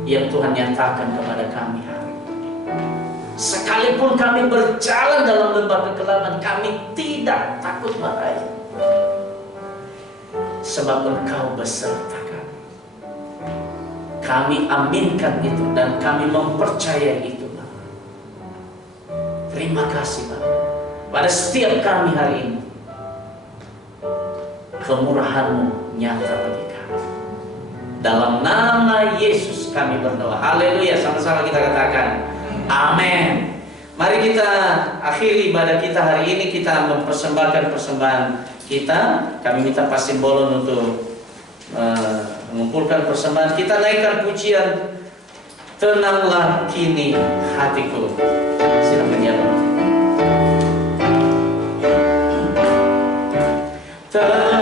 yang Tuhan nyatakan kepada kami hari ini. Sekalipun kami berjalan dalam lembah kekelaman, kami tidak takut bahaya, sebab Engkau beserta kami. Kami aminkan itu dan kami mempercayai itu, Bapak. Terima kasih, Bapak. Pada setiap kami hari ini, kemurahan-Mu nyata bagi kami. Dalam nama Yesus kami berdoa. Haleluya. Sama-sama kita katakan amin. Mari kita akhiri ibadah kita hari ini. Kita mempersembahkan persembahan kita. Kami minta Pak Simbolon untuk mengumpulkan persembahan. Kita naikkan pujian Tenanglah Kini Hatiku. Silakan ya. Tuhan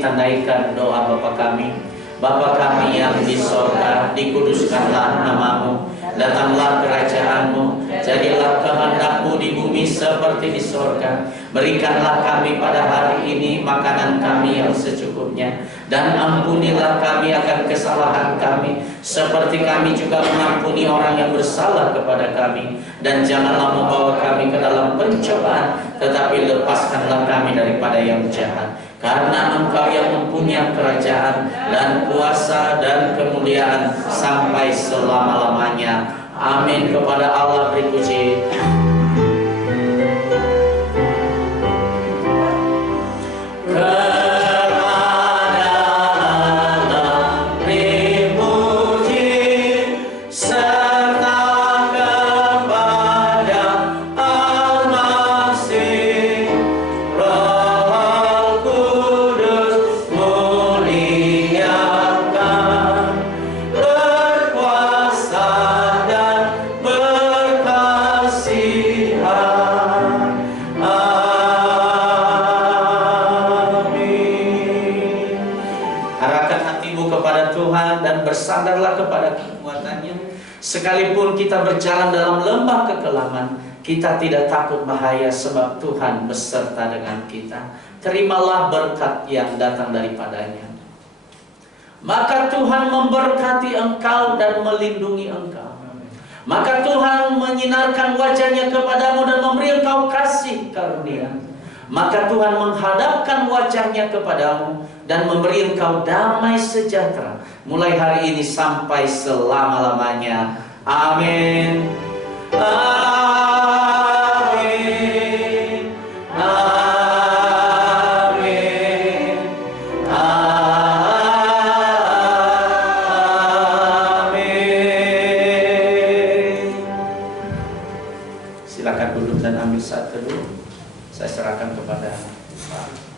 kasih tandaikan doa Bapa kami. Bapa kami yang di sorga, dikuduskanlah namamu, datanglah kerajaanmu, jadilah kehendak-Mu di bumi seperti di sorga. Berikanlah kami pada hari ini makanan kami yang secukupnya, dan ampunilah kami akan kesalahan kami, seperti kami juga mengampuni orang yang bersalah kepada kami. Dan janganlah membawa kami ke dalam pencobaan, tetapi lepaskanlah kami daripada yang jahat. Karena Engkau yang mempunyai kerajaan dan kuasa dan kemuliaan sampai selama-lamanya. Amin. Kepada Allah beri puji. Bersandarlah kepada kekuatannya. Sekalipun kita berjalan dalam lembah kekelaman, kita tidak takut bahaya, sebab Tuhan beserta dengan kita. Terimalah berkat yang datang daripadanya. Maka Tuhan memberkati engkau dan melindungi engkau. Maka Tuhan menyinarkan wajahnya kepadamu dan memberi engkau kasih karunia. Maka Tuhan menghadapkan wajahnya kepadamu dan memberi engkau damai sejahtera, mulai hari ini sampai selama-lamanya. Amin. Amin. Amin. Amin. Silakan duduk dan ambil saat teduh. Saya serahkan kepada Pak.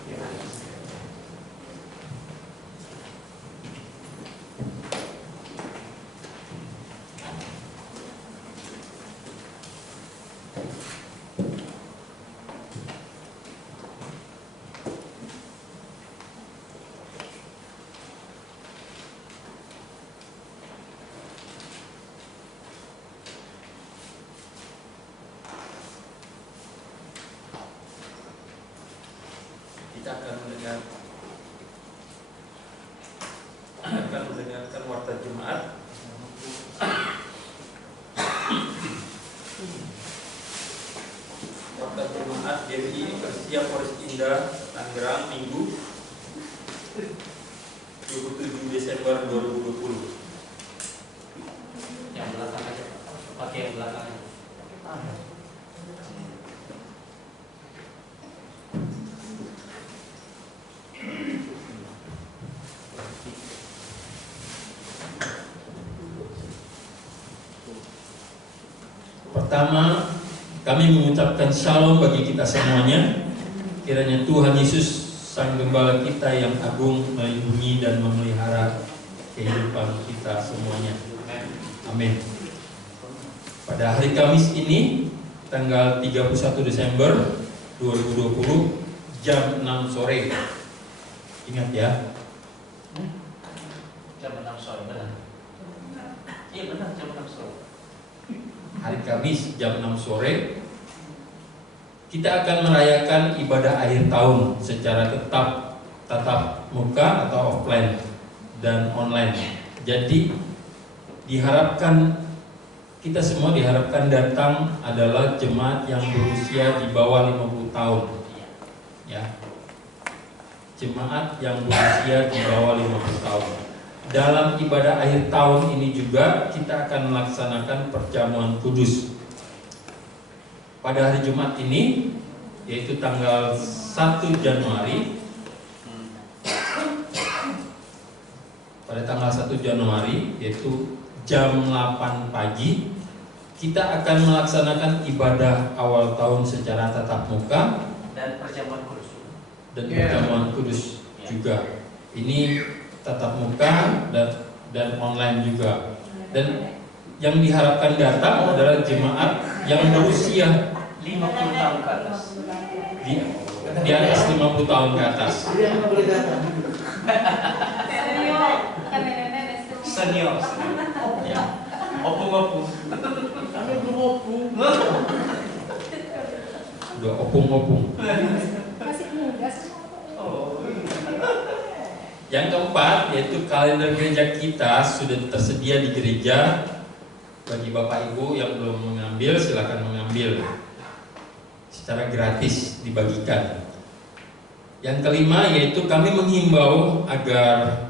Kita akan mendengarkan warta jemaat. Warta jemaat GWI Eklesia Polres Indah Tangerang, Minggu 27 Desember 2020. Yang belakang aja, pakai yang belakang aja. Pertama, kami mengucapkan shalom bagi kita semuanya. Kiranya Tuhan Yesus, Sang Gembala kita yang agung, melindungi dan memelihara kehidupan kita semuanya. Amin. Pada hari Kamis ini, tanggal 31 Desember 2020, jam 6 sore. Ingat ya. Jam 6 sore, benar? Iya benar, jam 6 sore. Hari Kamis jam 6 sore kita akan merayakan ibadah akhir tahun secara tatap muka atau offline dan online. Jadi diharapkan kita semua datang adalah jemaat yang berusia di bawah 50 tahun. Ya. Jemaat yang berusia di bawah 50 tahun. Dalam ibadah akhir tahun ini juga kita akan melaksanakan perjamuan kudus. Pada hari Jumat ini, yaitu tanggal 1 Januari, pada tanggal 1 Januari, yaitu jam 8 pagi, kita akan melaksanakan ibadah awal tahun secara tatap muka dan perjamuan kudus. Perjamuan kudus juga. Ini tatap muka dan online juga. Dan yang diharapkan datang adalah jemaat yang berusia 50 tahun ke atas. di atas 50 tahun ke atas. Senior. Ya. Opung-opung. Kami belum opung. Udah opung-opung. Masih muda semua. Oh. Yang keempat yaitu kalender gereja kita sudah tersedia di gereja. Bagi Bapak Ibu yang belum mengambil, silakan mengambil secara gratis, dibagikan. Yang kelima yaitu kami menghimbau agar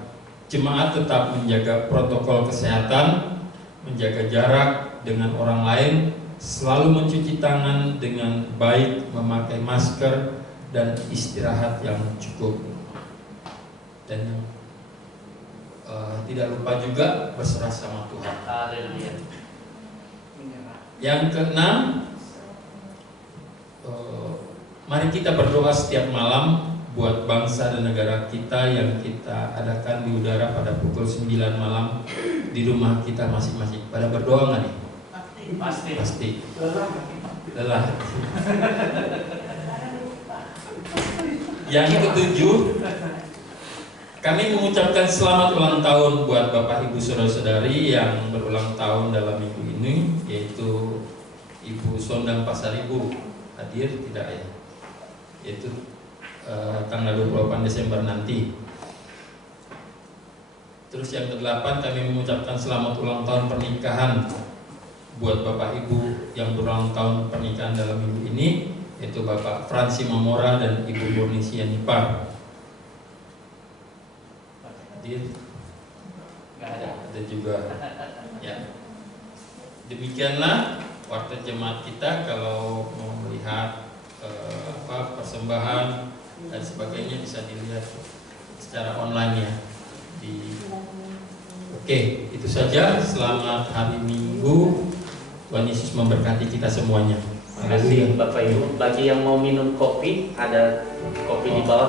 jemaat tetap menjaga protokol kesehatan, menjaga jarak dengan orang lain, selalu mencuci tangan dengan baik, memakai masker, dan istirahat yang cukup. Dan tidak lupa juga berserah sama Tuhan. Haleluya. Yang keenam, mari kita berdoa setiap malam buat bangsa dan negara kita yang kita adakan di udara pada pukul 9 malam di rumah kita masing-masing. Pada berdoa nggak nih? Pasti. Lelah. Yang ketujuh, kami mengucapkan selamat ulang tahun buat Bapak Ibu Saudara-saudari yang berulang tahun dalam minggu ini, yaitu Ibu Sondang Pasaribu. Hadir tidak ya? Yaitu tanggal 28 Desember nanti. Terus yang ke-8, kami mengucapkan selamat ulang tahun pernikahan buat Bapak Ibu yang berulang tahun pernikahan dalam minggu ini, yaitu Bapak Fransi Mamora dan Ibu Murni Sianipar. Nggak ada juga ya. Demikianlah warta jemaat kita. Kalau mau melihat persembahan dan sebagainya bisa dilihat secara online ya Oke, itu saja. Selamat hari Minggu. Tuhan Yesus memberkati kita semuanya. Terima kasih Bapak Ibu. Bagi yang mau minum kopi, ada kopi di bawah.